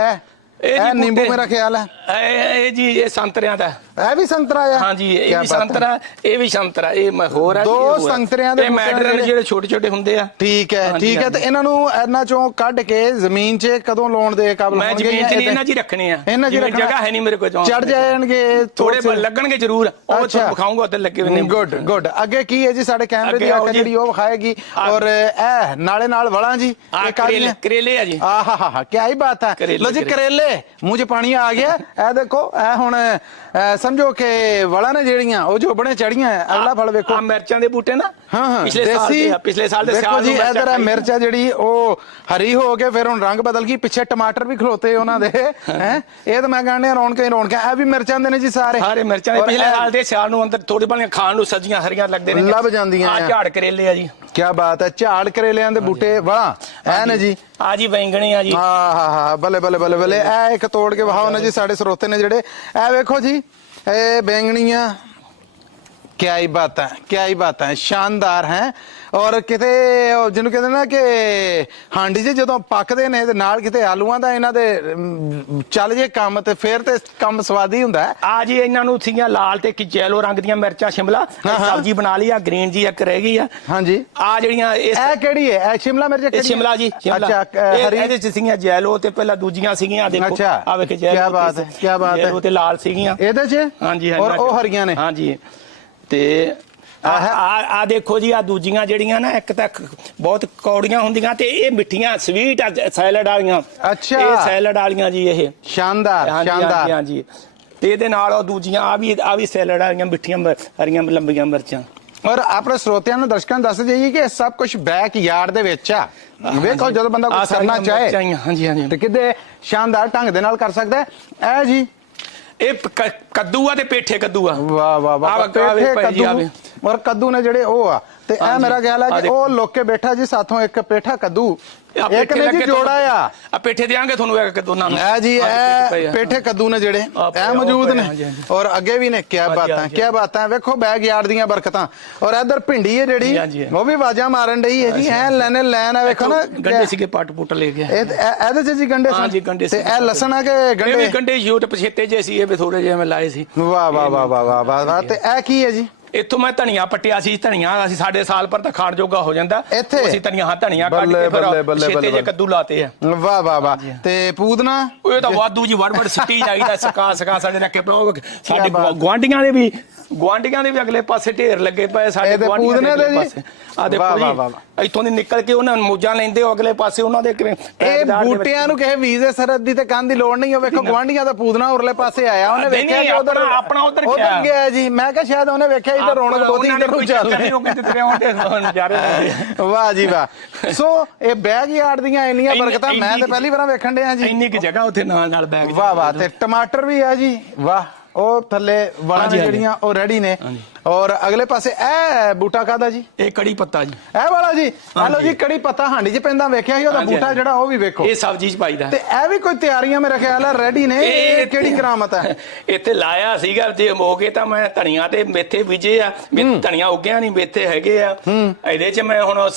ਇਹ ਨਿੰਬੂ ਮੇਰਾ ਖਿਆਲ ਹੈ। ਇਹ ਜੀ ਇਹ ਸੰਤਰਿਆਂ ਦਾ। ਇਹ ਵੀ ਸੰਤਰਾ ਆ? ਹਾਂਜੀ ਇਹ ਵੀ ਸੰਤਰਾ, ਇਹ ਵੀ ਸੰਤਰਾ। ਇਹ ਹੋਰ ਆ ਦੋ ਸੰਤਰਿਆਂ ਦੇ ਮੈਡਰਨ ਜਿਹੜੇ ਛੋਟੇ ਛੋਟੇ ਹੁੰਦੇ ਆ। ਠੀਕ ਹੈ ਠੀਕ ਹੈ। ਤੇ ਇਹਨਾਂ ਨੂੰ ਇਹਨਾਂ ਚੋਂ ਕੱਢ ਕੇ ਜ਼ਮੀਨ 'ਚ ਕਦੋਂ ਲਾਉਣ ਦੇ ਕਾਬਲ ਹੋਣਗੇ? ਮੈਂ ਜ਼ਮੀਨ 'ਚ ਨਹੀਂ, ਇਹਨਾਂ 'ਚ ਰੱਖਣੇ ਆ। ਇਹਨਾਂ 'ਚ ਜਗ੍ਹਾ ਹੈ ਨਹੀਂ ਮੇਰੇ ਕੋਲ। ਚੜ ਜਾਣਗੇ ਥੋੜੇ ਲੱਗਣਗੇ ਜ਼ਰੂਰ, ਉਹ ਤੁਹਾਨੂੰ ਵਿਖਾਉਂਗਾ ਉੱਤੇ ਲੱਗੇ ਹੋਏ ਨੇ। Good good. ਅੱਗੇ ਕੀ ਹੈ ਜੀ? ਸਾਡੇ ਕੈਮਰੇ ਦੀ ਅੱਖ ਜਿਹੜੀ ਉਹ ਵਿਖਾਏਗੀ। ਔਰ ਇਹ ਨਾਲੇ ਨਾਲ ਵਲਾਂ ਜੀ ਕਰੇਲੇ ਆ ਜੀ। ਆਹਾ ਕੀ ਹੀ ਬਾਤ ਹੈ। ਲੋ ਜੀ ਕਰੇਲੇ, ਮੂੰਹ 'ਚ ਪਾਣੀ ਆ ਗਿਆ। ਇਹ ਦੇਖੋ, ਇਹ ਹੁਣ ਸਮਝੋ ਕਿ ਵਲਾਂ ਨੇ ਜਿਹੜੀਆਂ ਉਹ ਜੋ ਬਣੇ ਚੜੀਆਂ। ਅਗਲਾ ਫਲ ਵੇਖੋ, ਆ ਮਿਰਚਾਂ ਦੇ ਬੂਟੇ ਨਾ। ਹਾਂ ਪਿਛਲੇ ਸਾਲ ਦੇ ਦੇਖੋ ਜੀ, ਇਧਰ ਹੈ ਮਿਰਚ ਆ ਜਿਹੜੀ ਉਹ ਹਰੀ ਹੋ ਕੇ ਫਿਰ ਹੁਣ ਰੰਗ ਬਦਲ ਗਈ। ਪਿੱਛੇ ਟਮਾਟਰ ਵੀ ਖਲੋਤੇ ਉਹਨਾਂ ਦੇ ਹੈ। ਇਹ ਤਾਂ ਮੈਂ ਕਹਿੰਦਾ ਰੌਣਕਾਂ ਹੀ ਰੌਣਕਾਂ। ਇਹ ਵੀ ਮਿਰਚਾਂ ਦੇ ਨੇ ਜੀ ਸਾਰੇ ਮਿਰਚਾਂ ਦੇ। ਪਿਛਲੇ ਸਾਲ ਦੇ ਸਿਆਲ ਨੂੰ ਅੰਦਰ ਥੋੜੀ ਬਣ ਖਾਣ ਨੂੰ ਸਬਜ਼ੀਆਂ ਹਰੀਆਂ ਲੱਗਦੇ ਨੇ, ਲੱਭ ਜਾਂਦੀਆਂ ਆ। ਝਾੜ ਕਰੇਲੇ ਆ ਜੀ। ਕੀ ਬਾਤ ਹੈ। ਝਾੜ ਕਰੇਲਿਆਂ ਦੇ ਬੂਟੇ ਵਾਹ ਐ ਨੇ ਜੀ। ਆ ਜੀ ਬੈਂਗਣੇ ਆ ਜੀ। ਹਾਂ ਬੱਲੇ ਬੱਲੇ ਬੱਲੇ ਬੱਲੇ। ਇਹ ਇੱਕ ਤੋੜ ਕੇ ਵਹਾਓ ਨੇ ਜੀ ਸਾਡੇ ਸਰੋਤੇ ਨੇ ਜਿਹੜੇ। ਇਹ ਵੇਖੋ ਜੀ, ਇਹ ਬੈਂਗਣੀਆਂ। क्या ही बात है शानदार है। ਔਰ ਕਿਤੇ ਜਿਹਨੂੰ ਕਹਿੰਦੇ ਨਾ ਕਿ ਹਾਂਡੀ 'ਚ ਜਦੋਂ ਪੱਕਦੇ ਨੇ ਤੇ ਨਾਲ ਕਿਤੇ ਆਲੂਆਂ ਦਾ ਇਹਨਾਂ ਦੇ ਚੱਲ ਜੇ ਕੰਮ, ਤੇ ਫਿਰ ਤੇ ਕੰਮ ਸਵਾਦੀ ਹੁੰਦਾ ਹੈ। ਆ ਜੀ ਇਹਨਾਂ ਨੂੰ ਸੀਗੀਆਂ ਲਾਲ ਤੇ ਜੈਲੋ ਰੰਗ ਦੀਆਂ ਮਿਰਚਾਂ ਸ਼ਿਮਲਾ ਸਬਜ਼ੀ ਬਣਾ ਲਈ ਆ। ਗ੍ਰੀਨ ਜੀ ਇੱਕ ਰਹਿ ਗਈ ਆ। ਹਾਂਜੀ ਆ ਜਿਹੜੀਆਂ ਇਹ ਕਿਹੜੀ ਹੈ? ਇਹ ਸ਼ਿਮਲਾ ਮਿਰਚ ਕਿਹੜੀ? ਸ਼ਿਮਲਾ ਜੀ ਸ਼ਿਮਲਾ। ਹਰੀ ਇਹਦੇ 'ਚ ਸੀਗੀਆਂ ਜੈਲੋ ਤੇ ਪਹਿਲਾਂ ਦੂਜੀਆਂ ਸੀਗੀਆਂ। ਦੇਖੋ ਆ ਵੇਖ ਜੈਲੋ। ਕੀ ਬਾਤ ਹੈ ਕੀ ਬਾਤ ਹੈ। ਤੇ ਲਾਲ ਸੀਗੀਆਂ ਇਹਦੇ 'ਚ। ਹਾਂਜੀ ਔਰ ਉਹ ਹਰੀਆਂ ਨੇ। ਹਾਂਜੀ ਤੇ ਆ ਦੇਖੋ ਜੀ, ਆ ਦੂਜੀਆਂ ਜਿਹੜੀਆਂ ਨਾ ਇੱਕ ਤਾਂ ਬਹੁਤ ਕੌੜੀਆਂ ਹੁੰਦੀਆਂ ਤੇ ਇਹ ਮਿੱਠੀਆਂ ਸਵੀਟ ਸੈਲਡ ਵਾਲੀਆਂ। ਅੱਛਾ ਇਹ ਸੈਲਡ ਵਾਲੀਆਂ ਜੀ। ਇਹ ਸ਼ਾਨਦਾਰ ਸ਼ਾਨਦਾਰ। ਹਾਂਜੀ ਤੇ ਇਹਦੇ ਨਾਲ ਉਹ ਦੂਜੀਆਂ ਆ ਵੀ ਸੈਲਡ ਵਾਲੀਆਂ ਮਿੱਠੀਆਂ ਹਰੀਆਂ ਲੰਬੀਆਂ ਮਿਰਚਾਂ। ਔਰ ਆਪਣੇ ਸਰੋਤਿਆਂ ਨੂੰ ਦਰਸ਼ਕਾਂ ਨੂੰ ਦੱਸ ਜਾਈਏ ਕਿ ਸਭ ਕੁਝ ਬੈਕ ਯਾਰਡ ਦੇ ਵਿੱਚ ਆ। ਵੇਖੋ ਜਦੋਂ ਬੰਦਾ ਕੁਝ ਕਰਨਾ ਚਾਹੇ ਹਾਂਜੀ ਹਾਂਜੀ ਤੇ ਕਿਤੇ ਸ਼ਾਨਦਾਰ ਢੰਗ ਦੇ ਨਾਲ ਕਰ ਸਕਦਾ ਹੈ। ਇਹ ਜੀ ਇਹ ਕੱਦੂ ਆ ਤੇ ਪੇਠੇ ਕੱਦੂ ਆ। ਵਾਹ ਵਾਹ ਵਾਹ। ਪੇਠੇ ਕੱਦੂ ਔਰ ਕੱਦੂ ਨੇ ਜਿਹੜੇ ਉਹ ਆ। ਤੇ ਇਹ ਮੇਰਾ ਖਿਆਲ ਹੈ ਕਿ ਉਹ ਲੋਕ ਕੇ ਬੈਠਾ ਜੀ ਸਾਥੋਂ ਇੱਕ ਪੇਠਾ ਕੱਦੂ ਇੱਕ ਨੇ ਜੀ ਜੋੜਾ ਆ। ਪੇਠੇ ਦੇਾਂਗੇ ਤੁਹਾਨੂੰ ਇੱਕ ਦੋਨਾਂ ਨੂੰ। ਇਹ ਜੀ ਇਹ ਪੇਠੇ ਕੱਦੂ ਨੇ ਜਿਹੜੇ ਇਹ ਮੌਜੂਦ ਨੇ। ਔਰ ਅੱਗੇ ਵੀ ਨੇ। ਕੀ ਬਾਤਾਂ ਵੇਖੋ ਬੈਕ ਯਾਰਡ ਦੀਆਂ ਬਰਕਤਾਂ। ਔਰ ਇਧਰ ਭਿੰਡੀ ਹੈ ਜਿਹੜੀ ਉਹ ਵੀ ਆਵਾਜ਼ਾਂ ਮਾਰਨ ਡਈ ਹੈ ਜੀ। ਐ ਲੈਣ ਆ ਵੇਖੋ ਨਾ। ਗੰਡੇ ਸੀਗੇ ਪੱਟ ਪੁੱਟ ਲੈ ਗਿਆ ਇਹਦੇ ਚ ਜੀ। ਗੰਡੇ ਤੇ ਇਹ ਲਸਣ ਆ ਕੇ ਗੰਡੇ ਯੂਟ ਪਛੇਤੇ ਜੇ ਸੀ। ਇਹ ਥੋੜੇ ਜਿਹੇ ਮੈਂ ਲਾਏ ਸੀ। ਵਾਹ ਵਾਹ ਵਾਹ ਵਾਹ ਵਾਹ। ਤੇ ਇਹ ਕੀ ਹੈ ਜੀ? ਇੱਥੋਂ ਮੈਂ ਧਨੀਆ ਪੱਟਿਆ ਸੀ। ਧਨੀਆ ਅਸੀਂ ਸਾਡੇ ਸਾਲ ਪਰ ਤਾਂ ਖਾਣ ਜੋਗਾ ਹੋ ਜਾਂਦਾ ਇੱਥੇ। ਅਸੀਂ ਧਨੀਆ ਧਨੀਆ ਕੱਢ ਕੇ ਫਿਰ ਛੇਤੇ ਜੇ ਕੱਦੂ ਲਾਤੇ ਆ। ਵਾਹ ਵਾਹ ਵਾਹ। ਤੇ ਪੂਦਨਾ ਇਹ ਤਾਂ ਵਾਧੂ ਜੀ ਵੜ ਸਿੱਟੀ ਜਾਈਦਾ। ਸਕਾ ਸਾਡੇ ਰੱਖੇ ਸਾਡੇ ਗੁਆਂਢੀਆਂ ਦੇ ਵੀ ਅਗਲੇ ਪਾਸੇ ਢੇਰ ਲੱਗੇ ਪਏ ਸਾਡੇ ਗੁਆਂਢੀਆਂ ਦੇ ਪਾਸੇ। ਆ ਦੇਖੋ ਜੀ ਇੱਥੋਂ ਦੀ ਨਿਕਲ ਕੇ ਉਹਨਾਂ ਮੋਜਾਂ ਲੈਂਦੇ ਹੋ ਅਗਲੇ ਪਾਸੇ ਉਹਨਾਂ ਦੇ। ਇਹ ਬੂਟਿਆਂ ਨੂੰ ਕਿਸੇ ਵੀਜ਼ੇ ਸਰਹੱਦ ਦੀ ਤੇ ਕੰਨ ਦੀ ਲੋੜ ਨਹੀਂ। ਵੇਖੋ ਗੁਆਂਢੀਆਂ ਦਾ ਪੂਦਨਾ ਉਰਲੇ ਪਾਸੇ ਆਇਆ। ਉਹਨੇ ਵੇਖਿਆ ਕਿ ਉਧਰ ਆਪਣਾ ਉਧਰ ਗਿਆ ਜੀ। ਮੈਂ ਕਿਹਾ ਸ਼ਾਇਦ ਉਹਨੇ ਵੇਖਿਆ ਇੱਧਰ ਰੌਣਕ ਬਹੁਤੀ ਇੱਧਰ ਨੂੰ ਚੱਲ ਵਾਹ ਜੀ ਵਾਹ। ਸੋ ਇਹ ਬੈਕ ਯਾਰਡ ਦੀਆਂ ਇੰਨੀਆਂ ਬਰਕਤਾਂ ਮੈਂ ਤਾਂ ਪਹਿਲੀ ਵਾਰ ਵੇਖਣ ਡਿਆ ਜੀ। ਇੰਨੀ ਕਿ ਜਗ੍ਹਾ ਉੱਥੇ ਨਾਲ ਬੈਗ। ਵਾਹ ਵਾਹ। ਤੇ ਟਮਾਟਰ ਵੀ ਆ ਜੀ। ਵਾਹ ਉਹ ਥੱਲੇ ਵਾਲਾਂ ਨੇ ਜਿਹੜੀਆਂ ਉਹ ਰੈਡੀ ਨੇ। ਔਰ ਅਗਲੇ ਪਾਸੇ ਇਹ ਬੂਟਾ ਕਾਹਦਾ ਜੀ? ਇਹ ਕੜੀ ਪੱਤਾ ਜੀ। ਇਹ ਵਾਲਾ ਜੀ। ਹਲੋ ਜੀ ਕੜੀ ਪੱਤਾ ਹਾਂਡੀ 'ਚ ਪੈਂਦਾ ਵੇਖਿਆ ਸੀ। ਉਹਦਾ ਬੂਟਾ ਜਿਹੜਾ ਉਹ ਵੀ ਵੇਖੋ। ਇਹ ਸਬਜ਼ੀ 'ਚ ਪਾਈਦਾ। ਤੇ ਇਹ ਵੀ ਕੋਈ ਤਿਆਰੀਆਂ ਮੇਰਾ ਖਿਆਲ ਹੈ ਰੈਡੀ ਨੇ। ਇਹ ਕਿਹੜੀ ਕਰਾਮਤ ਹੈ? ਇੱਥੇ ਲਾਇਆ ਸੀਗਾ ਤੇ ਹੋ ਗਏ ਤਾਂ ਮੈਂ ਧਨੀਆ ਤੇ ਮੇਥੇ ਬੀਜੇ ਆ। ਧਨੀਆ ਉੱਗਿਆ ਨਹੀਂ, ਮੇਥੇ ਹੈਗੇ ਆ ਇਹਦੇ 'ਚ। ਮੈਂ ਹੁਣ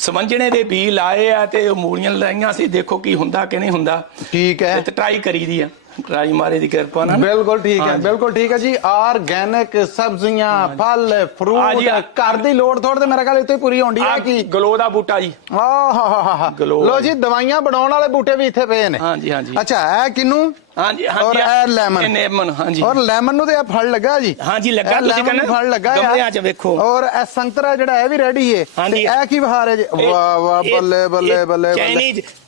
ਸਮੰਜਣੇ ਦੇ ਬੀ ਲਾਏ ਆ ਤੇ ਮੂਲੀਆਂ ਲਾਈਆਂ ਸੀ। ਦੇਖੋ ਕੀ ਹੁੰਦਾ ਕਿ ਨਹੀਂ ਹੁੰਦਾ। ਠੀਕ ਹੈ ਤੇ ਟਰਾਈ ਕਰੀਦੀ ਆ। ਰਾਜ ਮਾਰੇ ਦੀ ਕਿਰਪਾ ਨਾਲ। ਬਿਲਕੁਲ ਠੀਕ ਹੈ ਬਿਲਕੁਲ ਠੀਕ ਹੈ ਜੀ। ਆਰਗੈਨਿਕ ਸਬਜ਼ੀਆਂ ਫਲ ਫਰੂਟ ਘਰ ਦੀ ਲੋੜ ਥੋੜ ਤੇ ਮੇਰੇ ਖਿਆਲ ਇੱਥੇ ਪੂਰੀ ਹੋਣੀ ਹੈ। ਕੀ ਗਲੋ ਦਾ ਬੂਟਾ ਜੀ। ਆਹ ਲੋ ਜੀ ਦਵਾਈਆਂ ਬਣਾਉਣ ਵਾਲੇ ਬੂਟੇ ਵੀ ਇੱਥੇ ਪਏ ਨੇ। ਹਾਂਜੀ ਹਾਂਜੀ। ਅੱਛਾ ਇਹ ਕਿਨੂੰ ਹਾਂਜੀ ਔਰ ਇਹ ਲੈਮਨ ਹਾਂਜੀ ਔਰ ਲੈਮਨ ਨੂੰ ਤੇ ਇਹ ਫਲ ਲੱਗਾ ਜੀ ਹਾਂਜੀ ਲੱਗਾ ਤੁਸੀਂ ਲੈਮਨ ਨੂੰ ਫਲ ਲੱਗਾ ਗਮਲਿਆਂ 'ਚ ਵੇਖੋ ਔਰ ਇਹ ਸੰਤਰਾ ਜਿਹੜਾ ਇਹ ਵੀ ਰੈਡੀ ਹੈ ਤੇ ਇਹ ਕੀ ਬਹਾਰ ਹੈ ਜੀ ਵਾਹ ਵਾਹ ਬੱਲੇ ਬੱਲੇ ਬੱਲੇ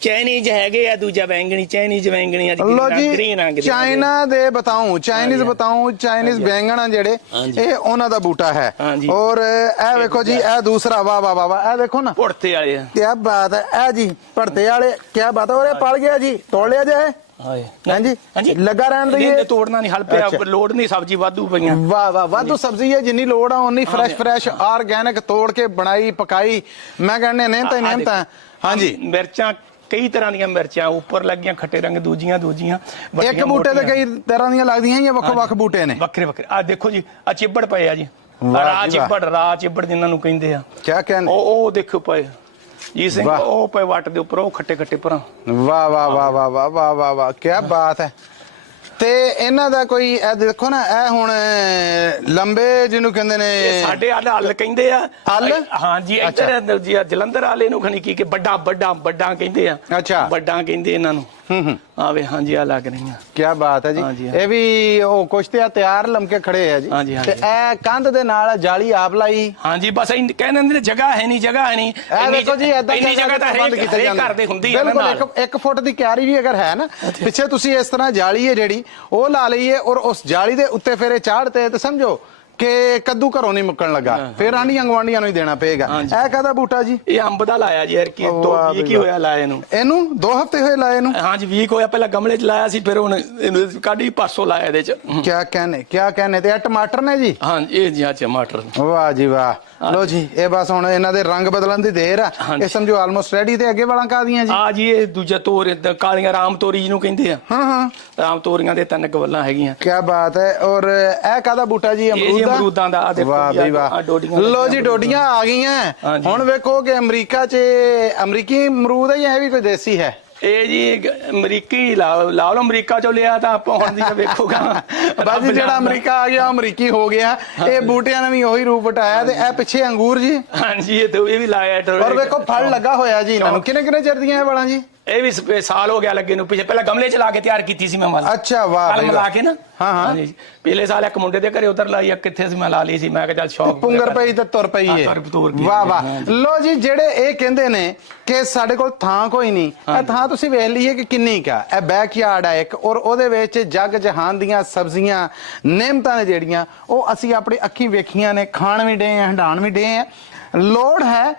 ਚਾਈਨੀਜ਼ ਹੈਗੇ ਆ ਦੂਜਾ ਵੈਂਗਣੀ ਚਾਈਨੀਜ਼ ਵੈਂਗਣੀ ਅੱਜ ਲੋ ਜੀ ਗ੍ਰੀਨ ਰੰਗ ਦੀ ਚਾਈਨਾ ਦੇ ਬਤਾਉ ਚਾਈਨੀਜ਼ ਬੈਂਗਣ ਆ ਜਿਹੜੇ ਇਹ ਉਹਨਾਂ ਦਾ ਬੂਟਾ ਹੈ ਔਰ ਇਹ ਵੇਖੋ ਜੀ ਇਹ ਦੂਸਰਾ ਵਾਹ ਵਾਹ ਵਾਹ ਇਹ ਦੇਖੋ ਨਾ ਪੁੜਤੇ ਵਾਲੇ ਕੀ ਬਾਤ ਹੈ ਇਹ ਜੀ ਭੜਤੇ ਵਾਲੇ ਕੀ ਬਾਤ ਹੈ ਔਰ ਇਹ ਪਲ ਗਿਆ ਜੀ ਤੋੜ ਲਿਆ ਜਾਏ ਹਾਂਜੀ ਲੱਗਾ ਰਹਿਣ ਦੇ ਤੋੜਨਾ ਨਹੀਂ ਹਲ ਪਿਆ ਲੋੜ ਨਹੀਂ ਸਬਜ਼ੀ ਵਾਧੂ ਪਈਆਂ ਵਾਹ ਵਾਹ ਵਾਧੂ ਸਬਜ਼ੀ ਹੈ ਜਿੰਨੀ ਲੋੜ ਆ ਉਨੀ ਫਰੈਸ਼ ਆਰਗੈਨਿਕ ਤੋੜ ਕੇ ਬਣਾਈ ਪਕਾਈ ਮੈਂ ਕਹਿੰਦੇ ਨਿਹਮਤ ਹਾਂਜੀ ਮਿਰਚਾਂ ਕਈ ਤਰ੍ਹਾਂ ਦੀਆਂ ਮਿਰਚਾਂ ਉੱਪਰ ਲੱਗੀਆਂ ਖੱਟੇ ਰੰਗ ਦੂਜੀਆਂ ਇੱਕ ਬੂਟੇ ਤੇ ਕਈ ਤਰ੍ਹਾਂ ਦੀਆਂ ਲੱਗਦੀਆਂ ਜਾਂ ਵੱਖ ਬੂਟੇ ਨੇ ਵੱਖਰੇ ਆ ਦੇਖੋ ਜੀ ਆ ਚਿੱਬੜ ਪਏ ਆ ਜੀ ਰਾਹ ਚਿੱਬੜ ਜਿਨ੍ਹਾਂ ਨੂੰ ਕਹਿੰਦੇ ਆ ਕੀ ਕਹਿੰਦੇ ਉਹ ਦੇਖੋ ਪਏ ਜੀ ਸਿੰਘ ਉਹ ਪਏ ਵੱਟ ਦੇ ਉੱਪਰ ਉਹ ਖੱਟੇ ਭਰਾ ਵਾਹ ਵਾਹ ਵਾਹ ਵਾਹ ਵਾਹ ਵਾਹ ਵਾਹ ਵਾਹ ਕੀ ਬਾਤ ਹੈ ਤੇ ਇਹਨਾਂ ਦਾ ਕੋਈ ਇਹ ਦੇਖੋ ਨਾ ਇਹ ਹੁਣ ਲੰਬੇ ਜਿਹਨੂੰ ਕਹਿੰਦੇ ਨੇ ਸਾਡੇ ਹੱਲ ਕਹਿੰਦੇ ਆ ਹੱਲ ਹਾਂਜੀ ਇੱਧਰ ਜਲੰਧਰ ਵਾਲੇ ਨੂੰ ਖਣੀ ਕੀ ਵੱਡਾ ਕਹਿੰਦੇ ਆ ਅੱਛਾ ਵੱਡਾ ਕਹਿੰਦੇ ਇਹਨਾਂ ਨੂੰ ਆਵੇ ਹਾਂਜੀ ਆ ਲੱਗ ਰਹੀਆਂ ਕੀ ਬਾਤ ਹੈ ਜੀ ਇਹ ਵੀ ਉਹ ਕੁਛ ਤੇ ਤਿਆਰ ਲਮਕੇ ਖੜੇ ਆ ਜੀ ਤੇ ਇਹ ਕੰਧ ਦੇ ਨਾਲ ਜਾਲੀ ਆਪ ਲਾਈ ਹਾਂਜੀ ਬਸ ਕਹਿੰਦੇ ਨੇ ਜਗ੍ਹਾ ਹੈ ਨਹੀਂ ਇਹ ਦੇਖੋ ਜੀ ਏਦਾਂ ਇੰਨੀ ਜਗ੍ਹਾ ਤਾਂ ਬੰਦ ਕੀਤੇ ਜਾਂਦੇ ਘਰ ਦੇ ਹੁੰਦੀ ਆ ਬਿਲਕੁਲ 1 ਫੁੱਟ ਦੀ ਕਿਆਰੀ ਵੀ ਅਗਰ ਹੈ ਨਾ ਪਿੱਛੇ ਤੁਸੀਂ ਇਸ ਤਰ੍ਹਾਂ ਜਾਲੀ ਹੈ ਜਿਹੜੀ ਉਹ ਲਾ ਲਈਏ ਔਰ ਉਸ ਜਾਲੀ ਦੇ ਉੱਤੇ ਫਿਰ ਇਹ ਚਾੜਤੇ ਤੇ ਸਮਝੋ ਕਿ ਕੱਦੂ ਘਰੋਂ ਨਹੀਂ ਮੁੱਕਣ ਲੱਗਾ ਫਿਰ ਆਂਢੀਆਂ ਗਵਾਂਢੀਆਂ ਨੂੰ ਹੀ ਦੇਣਾ ਪਏਗਾ ਇਹ ਕਾਹਦਾ ਬੂਟਾ ਜੀ ਇਹ ਅੰਬ ਦਾ ਲਾਇਆ ਜੀ ਯਾਰ ਕੀ ਹੋਇਆ ਲਾਏ ਨੂੰ ਇਹਨੂੰ 2 ਹਫ਼ਤੇ ਹੋਏ ਲਾਏ ਨੂੰ ਹਾਂਜੀ ਵੀਕ ਹੋਇਆ ਪਹਿਲਾਂ ਗਮਲੇ 'ਚ ਲਾਇਆ ਸੀ ਫਿਰ ਹੁਣ ਕਾਢੀ ਪਾਸੋਂ ਲਾਇਆ ਇਹਦੇ 'ਚ ਕੀ ਕਹਿੰਦੇ ਤੇ ਇਹ ਟਮਾਟਰ ਨੇ ਜੀ ਹਾਂਜੀ ਇਹ ਜੀ ਟਮਾਟਰ ਵਾਹ ਜੀ ਵਾਹ ਲੋ ਜੀ ਇਹ ਬਸ ਹੁਣ ਇਹਨਾਂ ਦੇ ਰੰਗ ਬਦਲਣ ਦੀ ਦੇਰ ਆ ਇਹ ਸਮਝੋ ਆਲਮੋਸਟ ਰੈਡੀ ਤੇ ਅੱਗੇ ਵਾਲਾਂ ਕਾਦੀਆਂ ਜੀ ਆ ਜੀ ਇਹ ਦੂਜਾ ਤੋਰ ਕਾਲੀਆਂ ਰਾਮ ਤੋਰੀ ਜਿਹਨੂੰ ਕਹਿੰਦੇ ਆ ਹਾਂ ਰਾਮ ਤੋਰੀਆਂ ਦੇ 3 ਗਵੱਲਾਂ ਹੈਗੀਆਂ ਕੀ ਬਾਤ ਹੈ ਔਰ ਇਹ ਕਾਹਦਾ ਬੂਟਾ ਜੀ ਅਮਰੂਦਾਂ ਦਾ ਵਾਹ ਵੀ ਵਾਹ ਲੋ ਜੀ ਡੋਡੀਆਂ ਆ ਗਈਆਂ ਹੁਣ ਵੇਖੋ ਕਿ ਅਮਰੀਕਾ 'ਚ ਅਮਰੀਕੀ ਅਮਰੂਦ ਹੈ ਜਾਂ ਇਹ ਵੀ ਕੋਈ ਦੇਸੀ ਹੈ ਇਹ ਜੀ ਅਮਰੀਕੀ ਲਾ ਲਓ ਅਮਰੀਕਾ ਚੋਂ ਲਿਆ ਤਾਂ ਆਪਾਂ ਹੁਣ ਦੀ ਵੇਖੋਗਾ ਬਾਜੀ ਜਿਹੜਾ ਅਮਰੀਕਾ ਆ ਗਿਆ ਅਮਰੀਕੀ ਹੋ ਗਿਆ ਇਹ ਬੂਟਿਆਂ ਨੇ ਵੀ ਉਹੀ ਰੂਪ ਵਟਾਇਆ ਤੇ ਇਹ ਪਿੱਛੇ ਅੰਗੂਰ ਜੀ ਹਾਂਜੀ ਇਹ ਵੀ ਲਾਇਆ ਔਰ ਵੇਖੋ ਫਲ ਲੱਗਾ ਹੋਇਆ ਜੀ ਇਹਨਾਂ ਨੂੰ ਕਿੰਨੇ ਚਿਰ ਦੀਆਂ ਇਹ ਵਾਲਾਂ ਜੀ ਇਹ ਵੀ ਸਾਲ ਹੋ ਗਿਆ ਲੱਗੇ ਨੂੰ ਪਿੱਛੇ ਪਹਿਲਾਂ ਗਮਲੇ 'ਚ ਲਾ ਕੇ ਤਿਆਰ ਕੀਤੀ ਸੀ ਮੈਂ ਮਾਲ ਅੱਛਾ ਵਾਹ ਕਲਮ ਲਾ ਕੇ ਨਾ ਹਾਂ ਪਿਛਲੇ ਸਾਲ ਇੱਕ ਮੁੰਡੇ ਦੇ ਘਰੇ ਉਧਰ ਲਾਈ ਕਿੱਥੇ ਸੀ ਮੈਂ ਲਾ ਲਈ ਸੀ ਮੈਂ ਕਿਹਾ ਚੱਲ ਸ਼ੌਕ ਪੁੰਗਰ ਪਈ ਤੇ ਤੁਰ ਪਈ ਏ ਵਾਹ ਵਾਹ ਲੋ ਜੀ ਜਿਹੜੇ ਇਹ ਕਹਿੰਦੇ ਨੇ ਕਿ ਸਾਡੇ ਕੋਲ ਥਾਂ ਕੋਈ ਨਹੀਂ ਇਹ ਥਾਂ ਤੁਸੀਂ ਵੇਖ ਲਈਏ ਕਿ ਕਿੰਨੀ ਕਾ ਇਹ ਬੈਕਯਾਰਡ ਹੈ ਇੱਕ ਔਰ ਉਹਦੇ ਵਿੱਚ ਜੱਗ ਜਹਾਨ ਦੀਆਂ ਸਬਜ਼ੀਆਂ ਨਿਮਤਾਂ ਨੇ ਜਿਹੜੀਆਂ ਉਹ ਅਸੀਂ ਆਪਣੀ ਅੱਖੀਂ ਵੇਖੀਆਂ ਨੇ ਖਾਣ ਵੀ ਡੇ ਆ ਹੰਡਾਣ ਵੀ ਡੇ ਆ ਲੋੜ ਹੈ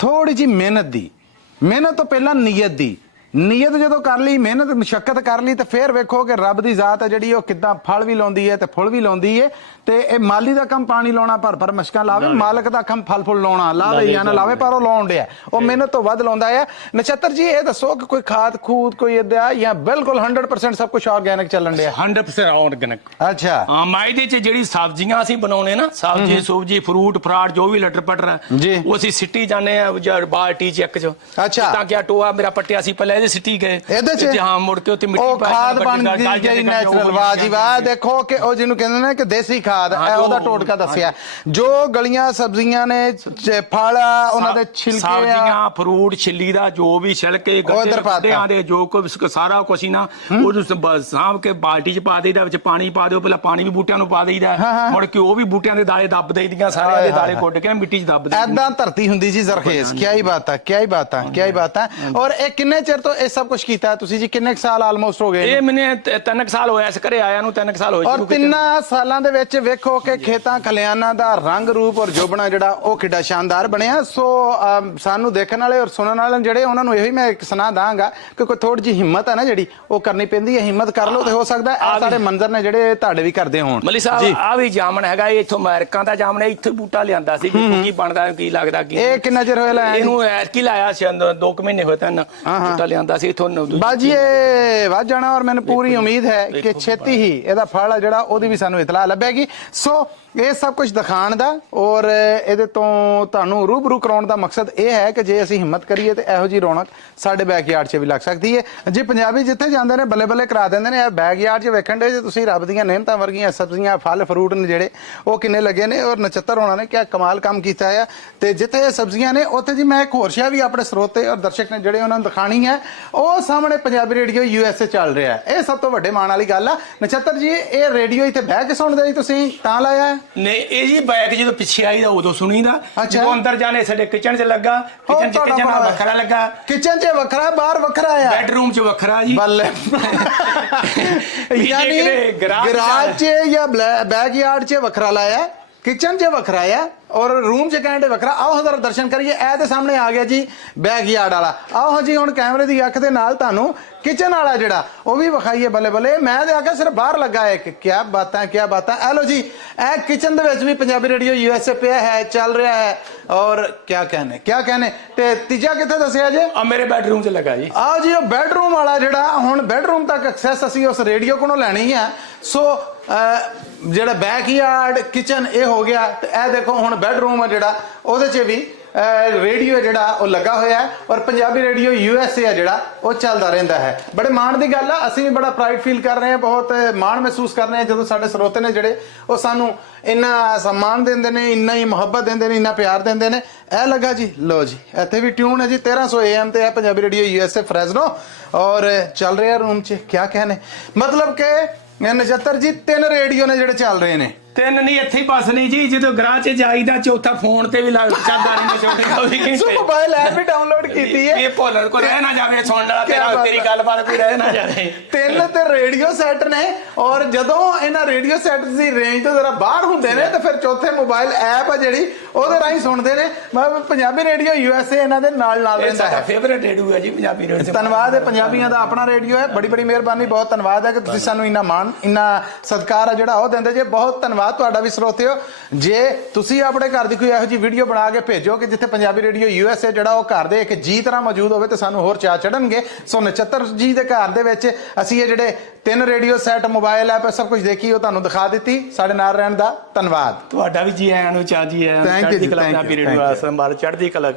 ਥੋੜੀ ਜੀ ਮਿਹਨਤ ਤੋਂ ਪਹਿਲਾਂ ਨੀਅਤ ਜਦੋਂ ਕਰ ਲਈ ਮਿਹਨਤ ਮੁਸ਼ੱਕਤ ਕਰ ਲਈ ਤੇ ਫਿਰ ਵੇਖੋ ਕਿ ਰੱਬ ਦੀ ਜ਼ਾਤ ਹੈ ਜਿਹੜੀ ਉਹ ਕਿੱਦਾਂ ਫਲ ਵੀ ਲਾਉਂਦੀ ਹੈ ਤੇ ਫੁੱਲ ਵੀ ਲਾਉਂਦੀ ਹੈ ਤੇ ਇਹ ਮਾਲੀ ਦਾ ਕੰਮ ਪਾਣੀ ਲਾਉਣਾ ਭਰ ਮਸ਼ਕਾਂ ਲਾਵੇ ਮਾਲਕ ਦਾ ਕੰਮ ਫਲ ਫੁੱਲ ਲਾਉਣਾ ਲਾਵੇ ਜਾਂ ਨਾ ਲਾਵੇ ਪਰ ਉਹ ਲਾਉਣ ਡਿਆ ਉਹ ਮਿਹਨਤ ਤੋਂ ਵੱਧ ਲਾਉਂਦਾ ਹੈ ਨਛੱਤਰ ਜੀ ਇਹ ਦੱਸੋ ਕਿ ਕੋਈ ਖਾਦ ਖੂਦ ਕੋਈ ਇਦਾਂ ਜਾਂ ਬਿਲਕੁਲ 100% ਸਭ ਕੁਝ ਆਰਗੈਨਿਕ ਚੱਲਣ ਡਿਆ 100% ਆਰਗੈਨਿਕ ਅੱਛਾ ਹਾਂ ਮਾਇਦੇ 'ਚ ਜਿਹੜੀ ਸਬਜ਼ੀਆਂ ਅਸੀਂ ਬਣਾਉਣੇ ਨਾ ਸਬਜ਼ੀ ਫਰੂਟ ਫਰਾਟ ਜੋ ਵੀ ਲਟਰ ਪਟਰ ਉਹ ਅਸੀਂ ਸਿੱਟੀ ਜਾਂਦੇ ਆ ਬਾਲਟੀ 'ਚ ਇੱਕ 'ਚ ਅੱਛਾ ਤਾਂ ਕਿ ਟੋਆ ਮੇਰਾ ਪੱਟਿਆ ਸੀ ਪਹਿਲੇ ਇਹਦੇ ਸਿੱਟੀ ਗਏ ਇਹਦੇ 'ਚ ਹਾਂ ਮੁੜ ਕੇ ਉੱਤੇ ਮਿੱਟੀ ਉਹ ਖਾਦ ਬਣ ਗਈ ਨੈਚੁਰਲ ਵਾਹ ਜੀ ਵਾਹ ਦੇਖੋ ਕਿ ਉਹ ਜਿਹਨੂੰ ਕਹਿੰਦੇ ਨੇ ਕਿ ਦੇਸੀ ਖਾਦ ਉਹਦਾ ਟੋਟਕਾ ਦੱਸਿਆ ਜੋ ਗਲੀਆਂ ਸਬਜ਼ੀਆਂ ਨੇ ਫਲ ਉਹਨਾਂ ਦੇ ਛਿਲਕੇ ਸਬਜ਼ੀਆਂ ਫਰੂਟ ਛਿੱਲੀ ਦਾ ਜੋ ਵੀ ਛਿਲਕੇ ਗੱਡਿਆਂ ਦੇ ਜੋ ਕੋਈ ਸਾਰਾ ਕੁਛ ਹੀ ਨਾ ਉਹਨੂੰ ਸਾਂਭ ਕੇ ਬਾਲਟੀ 'ਚ ਪਾ ਦੇਈਦਾ ਵਿੱਚ ਪਾਣੀ ਪਾ ਦਿਓ ਪਹਿਲਾਂ ਪਾਣੀ ਵੀ ਬੂਟਿਆਂ ਨੂੰ ਪਾ ਦੇਈਦਾ ਮੁੜ ਕੇ ਉਹ ਵੀ ਬੂਟਿਆਂ ਦੇ ਦਾਲੇ ਦੱਬ ਦੇਈਦੀਆਂ ਸਾਰਿਆਂ ਦੇ ਦਾਲੇ ਕੁੱਟ ਕੇ ਮਿੱਟੀ 'ਚ ਦੱਬ ਦੇ ਐਦਾਂ ਧਰਤੀ ਹੁੰਦੀ ਜੀ ਜ਼ਰਖੇਜ਼ ਕੀ ਹੀ ਬਾਤ ਹੈ ਔਰ ਇਹ ਕਿੰਨੇ ਚਿਰ ਤੋਂ ਇਹ ਸਭ ਕੁਝ ਕੀਤਾ ਤੁਸੀਂ ਜੀ ਕਿੰਨੇ ਸਾਲ ਆਲਮੋਸਟ ਹੋ ਗਏ ਇਹ ਮੈਨੇ 3 ਸਾਲ ਹੋਇਆ ਇਸ ਘਰੇ ਆਇਆ ਨੂੰ 3 ਸਾਲ ਹੋਏ ਔਰ 3 ਸਾਲਾਂ ਦੇ ਵਿੱਚ ਵੇਖੋ ਕਿ ਖੇਤਾਂ ਖਲਿਆਨਾਂ ਦਾ ਰੰਗ ਰੂਪ ਔਰ ਜੋਬਣਾ ਜਿਹੜਾ ਉਹ ਕਿੱਡਾ ਸ਼ਾਨਦਾਰ ਬਣਿਆ ਸੋ ਸਾਨੂੰ ਦੇਖਣ ਵਾਲੇ ਔਰ ਸੁਣਨ ਵਾਲੇ ਜਿਹੜੇ ਉਹਨਾਂ ਨੂੰ ਇਹੀ ਮੈਂ ਇੱਕ ਸੁਣਾ ਦਾਂਗਾ ਕਿ ਕੋਈ ਥੋੜੀ ਜਿਹੀ ਹਿੰਮਤ ਹੈ ਨਾ ਜਿਹੜੀ ਉਹ ਕਰਨੀ ਪੈਂਦੀ ਹੈ ਹਿੰਮਤ ਕਰ ਲਓ ਤੇ ਹੋ ਸਕਦਾ ਇਹ ਸਾਰੇ ਮੰਜ਼ਰ ਨੇ ਜਿਹੜੇ ਤੁਹਾਡੇ ਵੀ ਕਰਦੇ ਹੋਣ ਮਲੀ ਸਾਹਿਬ ਆ ਵੀ ਜਾਮਣ ਹੈਗਾ ਇਹ ਇੱਥੋਂ ਅਮਰੀਕਾ ਦਾ ਜਾਮਣ ਇੱਥੇ ਬੂਟਾ ਲਿਆਂਦਾ ਸੀ ਕੀ ਬਣਦਾ ਕੀ ਲੱਗਦਾ ਕੀ ਇਹ ਕਿੰਨਾ ਚਿਰ ਹੋਇਆ ਲਾਇਆ ਇਹਨੂੰ ਐਤਕੀ ਲਾਇਆ ਸੀ 2 ਮਹੀਨੇ ਹੋਏ ਤਾਂ ਬੂਟਾ ਲਿਆਂਦਾ ਸੀ ਇੱਥੋਂ ਬਾਜੀ ਇਹ ਵੱਧ ਜਾਣਾ ਔਰ ਮੈਨੂੰ ਪੂਰੀ ਉਮੀਦ ਹੈ ਕਿ ਛੇਤੀ ਹੀ ਇਹਦਾ ਫਲ ਜਿਹੜਾ ਉਹਦੀ ਵੀ ਸਾਨੂੰ ਇਤਲਾਹ ਲੱਭੇਗੀ ਸੋ ਇਹ ਸਭ ਕੁਝ ਦਿਖਾਉਣ ਦਾ ਔਰ ਇਹਦੇ ਤੋਂ ਤੁਹਾਨੂੰ ਰੂਬਰੂ ਕਰਾਉਣ ਦਾ ਮਕਸਦ ਇਹ ਹੈ ਕਿ ਜੇ ਅਸੀਂ ਹਿੰਮਤ ਕਰੀਏ ਤੇ ਇਹੋ ਜੀ ਰੌਣਕ ਸਾਡੇ ਬੈਕਯਾਰਡ 'ਚ ਵੀ ਲੱਗ ਸਕਦੀ ਹੈ ਜੀ ਪੰਜਾਬੀ ਜਿੱਥੇ ਜਾਂਦੇ ਨੇ ਬੱਲੇ ਕਰਾ ਦਿੰਦੇ ਨੇ ਇਹ ਬੈਕਯਾਰਡ 'ਚ ਵੇਖਣ ਦੇ ਜੇ ਤੁਸੀਂ ਰੱਬ ਦੀਆਂ ਨਿਹਮਤਾਂ ਵਰਗੀਆਂ ਸਬਜ਼ੀਆਂ ਫਲ ਫਰੂਟ ਨੇ ਜਿਹੜੇ ਉਹ ਕਿੰਨੇ ਲੱਗੇ ਨੇ ਔਰ ਨਛੱਤਰ ਹੋਣਾ ਨੇ ਕਿਆ ਕਮਾਲ ਕੰਮ ਕੀਤਾ ਹੈ ਤੇ ਜਿੱਥੇ ਇਹ ਸਬਜ਼ੀਆਂ ਨੇ ਉੱਥੇ ਜੀ ਮੈਂ ਇੱਕ ਹੋਰ ਸ਼ੈ ਵੀ ਆਪਣੇ ਸਰੋਤੇ ਔਰ ਦਰਸ਼ਕ ਨੇ ਜਿਹੜੇ ਉਹਨਾਂ ਨੂੰ ਦਿਖਾਣੀ ਹੈ ਉਹ ਸਾਹਮਣੇ ਪੰਜਾਬੀ ਰੇਡੀਓ USA ਚੱਲ ਰਿਹਾ ਹੈ। ਇਹ ਸਭ ਤੋਂ ਵੱਡੇ ਮਾਣ ਵਾਲੀ ਗੱਲ ਆ। ਨਛੱਤਰ ਜੀ, ਇਹ ਰੇਡੀਓ ਇੱਥੇ ਬਹਿ ਕੇ ਸੁਣਦੇ ਜੀ ਤੁਸੀਂ ਤਾਂ ਲਾਇਆ ਹੈ? ਨਹੀਂ, ਇਹ ਜੀ ਬੈਕ ਜਦੋਂ ਪਿੱਛੇ ਆਈਦਾ ਉਦੋਂ ਸੁਣੀਦਾ, ਜਦੋਂ ਅੰਦਰ ਜਾਣੇ ਸਾਡੇ ਕਿਚਨ 'ਚ ਲੱਗਾ, ਕਿਚਨ 'ਚ ਵੱਖਰਾ ਲੱਗਾ, ਕਿਚਨ 'ਚ ਵੱਖਰਾ, ਬਾਹਰ ਵੱਖਰਾ ਆ, ਬੈਡਰੂਮ 'ਚ ਵੱਖਰਾ ਜੀ, ਬੱਲੇ ਯਾਨੀ ਗਰਾਜ 'ਚ ਜਾਂ ਬੈਕਯਾਰਡ 'ਚ ਵੱਖਰਾ ਲਾਇਆ, किचन च वखरा है और रूम च कहने वखरा। आओ जरा दर्शन करिए, ए ते सामने आ गया जी बैकयार्ड वाला। आओ जी हुण कैमरे की अख दे नाल तुहानू किचन वाला जिहड़ा वो भी विखाइए। बल्ले बल्ले, मैं ते आख्या सिर्फ बाहर लगा है, क्या बातां क्या बातां। ए लो जी, ए किचन दे विच भी पंजाबी रेडियो USA पे है, चल रहा है। और क्या कहने ते तीजा कित्थे दस्सिया जे? मेरे बेडरूम च लगा जी। आओ जी, वो बेडरूम वाला जिहड़ा हुण बेडरूम तक एक्सैस असीं उस रेडियो कोलों लैणी है। सो ਜਿਹੜਾ ਬੈਕਯਾਰਡ ਕਿਚਨ ਇਹ ਹੋ ਗਿਆ ਤੇ ਇਹ ਦੇਖੋ ਹੁਣ ਬੈਡਰੂਮ ਆ ਜਿਹੜਾ ਉਹਦੇ 'ਚ ਵੀ ਰੇਡੀਓ ਜਿਹੜਾ ਉਹ ਲੱਗਾ ਹੋਇਆ ਹੈ ਔਰ ਪੰਜਾਬੀ ਰੇਡੀਓ USA ਆ ਜਿਹੜਾ ਉਹ ਚੱਲਦਾ ਰਹਿੰਦਾ ਹੈ। ਬੜੇ ਮਾਣ ਦੀ ਗੱਲ ਆ, ਅਸੀਂ ਵੀ ਬੜਾ ਪ੍ਰਾਈਡ ਫੀਲ ਕਰ ਰਹੇ ਹਾਂ, ਬਹੁਤ ਮਾਣ ਮਹਿਸੂਸ ਕਰ ਰਹੇ ਹਾਂ ਜਦੋਂ ਸਾਡੇ ਸਰੋਤੇ ਨੇ ਜਿਹੜੇ ਉਹ ਸਾਨੂੰ ਇੰਨਾ ਸਨਮਾਨ ਦਿੰਦੇ ਨੇ, ਇੰਨਾ ਹੀ ਮੁਹੱਬਤ ਦਿੰਦੇ ਨੇ, ਇੰਨਾ ਪਿਆਰ ਦਿੰਦੇ ਨੇ। ਇਹ ਲੱਗਾ ਜੀ, ਲੋ ਜੀ ਇੱਥੇ ਵੀ ਟਿਊਨ ਹੈ ਜੀ 1300 AM ਤੇ ਹੈ ਪੰਜਾਬੀ ਰੇਡੀਓ USA ਫਰੈਜ਼ਨੋ ਔਰ ਚੱਲ ਰਿਹਾ ਰੂਮ 'ਚ। ਕਿਆ कहने मतलब कि ਨਛੱਤਰ ਜੀ 3 ਰੇਡੀਓ ਨੇ ਜਿਹੜੇ ਚੱਲ ਰਹੇ ਨੇ। 3 ਨਹੀਂ, ਇੱਥੇ ਹੀ ਬਸ ਨਹੀਂ ਜੀ, ਜਦੋਂ ਗਰਾਹ 'ਚ ਜਾਈਦਾ ਚੌਥਾ ਫੋਨ ਤੇ ਵੀ ਲੱਗ ਚੱਲਦਾ ਨਹੀਂ ਛੋਟੇ ਸੋ ਮੋਬਾਈਲ ਐਪ ਵੀ ਡਾਊਨਲੋਡ ਕੀਤੀ ਹੈ। ਇਹ ਭੁੱਲ ਕੋ ਰਹਿ ਨਾ ਜਾਵੇ ਸੁਣਨ ਵਾਲਾ, ਤੇਰੀ ਗੱਲਬਾਤ ਕੋਈ ਰਹਿ ਨਾ ਜਾਵੇ। 3 ਤੇ ਰੇਡੀਓ ਸੈੱਟ ਨੇ ਔਰ ਜਦੋਂ ਇਹਨਾਂ ਰੇਡੀਓ ਸੈੱਟ ਦੀ ਰੇਂਜ ਤੋਂ ਜ਼ਰਾ ਬਾਹਰ ਹੁੰਦੇ ਨੇ ਤਾਂ ਫਿਰ ਚੌਥੇ ਮੋਬਾਈਲ ਐਪ ਆ ਜਿਹੜੀ ਉਹਦੇ ਰਾਹੀਂ ਸੁਣਦੇ ਨੇ। ਪੰਜਾਬੀ ਰੇਡੀਓ USA ਇਹਨਾਂ ਦੇ ਨਾਲ ਰਹਿੰਦਾ ਹੈ। ਫੇਵਰੇਟ ਰੇਡੀਓ ਹੈ ਜੀ ਪੰਜਾਬੀ ਰੇਡੀਓ। ਧੰਨਵਾਦ ਹੈ, ਪੰਜਾਬੀਆਂ ਦਾ ਆਪਣਾ ਰੇਡੀਓ ਹੈ। ਬੜੀ ਬੜੀ ਮਿਹਰਬਾਨੀ, ਬਹੁਤ ਧੰਨਵਾਦ ਹੈ ਕਿ ਤੁਸੀਂ ਸਾਨੂੰ ਇੰਨਾ ਮਾਣ, ਇੰਨਾ ਸਤਿਕਾਰ ਆ ਜਿਹੜਾ ਉਹ ਦਿੰਦੇ ਜੇ। ਬਹੁਤ ਧੰਨਵਾਦ ਤੁਹਾਡਾ ਵੀ ਸਰੋਤਿਓ। ਜੇ ਤੁਸੀਂ ਆਪਣੇ ਘਰ ਦੀ ਕੋਈ ਇਹੋ ਜਿਹੀ ਵੀਡੀਓ ਬਣਾ ਕੇ ਭੇਜੋ ਕਿ ਜਿੱਥੇ ਪੰਜਾਬੀ ਰੇਡੀਓ USA ਜਿਹੜਾ ਉਹ ਘਰ ਦੇ ਇੱਕ ਜੀ ਤਰ੍ਹਾਂ ਮੌਜੂਦ ਹੋਵੇ ਤੇ ਸਾਨੂੰ ਹੋਰ ਚਾਅ ਚੜਨਗੇ। ਸੋ ਨਛੱਤਰ ਜੀ ਦੇ ਘਰ ਦੇ ਵਿੱਚ ਅਸੀਂ ਇਹ ਜਿਹੜੇ 3 ਰੇਡੀਓ ਸੈੱਟ, ਮੋਬਾਈਲ ਐਪ ਸਭ ਕੁਝ ਦੇਖੀ, ਉਹ ਤੁਹਾਨੂੰ ਦਿਖਾ ਦਿੱਤੀ। ਸਾਡੇ ਨਾਲ ਰਹਿਣ ਦਾ ਧੰਨਵਾਦ। ਤੁਹਾਡਾ ਵੀ ਜੀ ਆਇਆਂ ਨੂੰ, ਚਾਹ ਜੀ ਆਇਆਂ ਨੂੰ। ਚੜ੍ਹਦੀ ਕਲਾ ਪੰਜਾਬੀ ਰੇਡੀਓ ਸੰਭਾਲ, ਚੜ੍ਹਦੀ ਕਲਾ।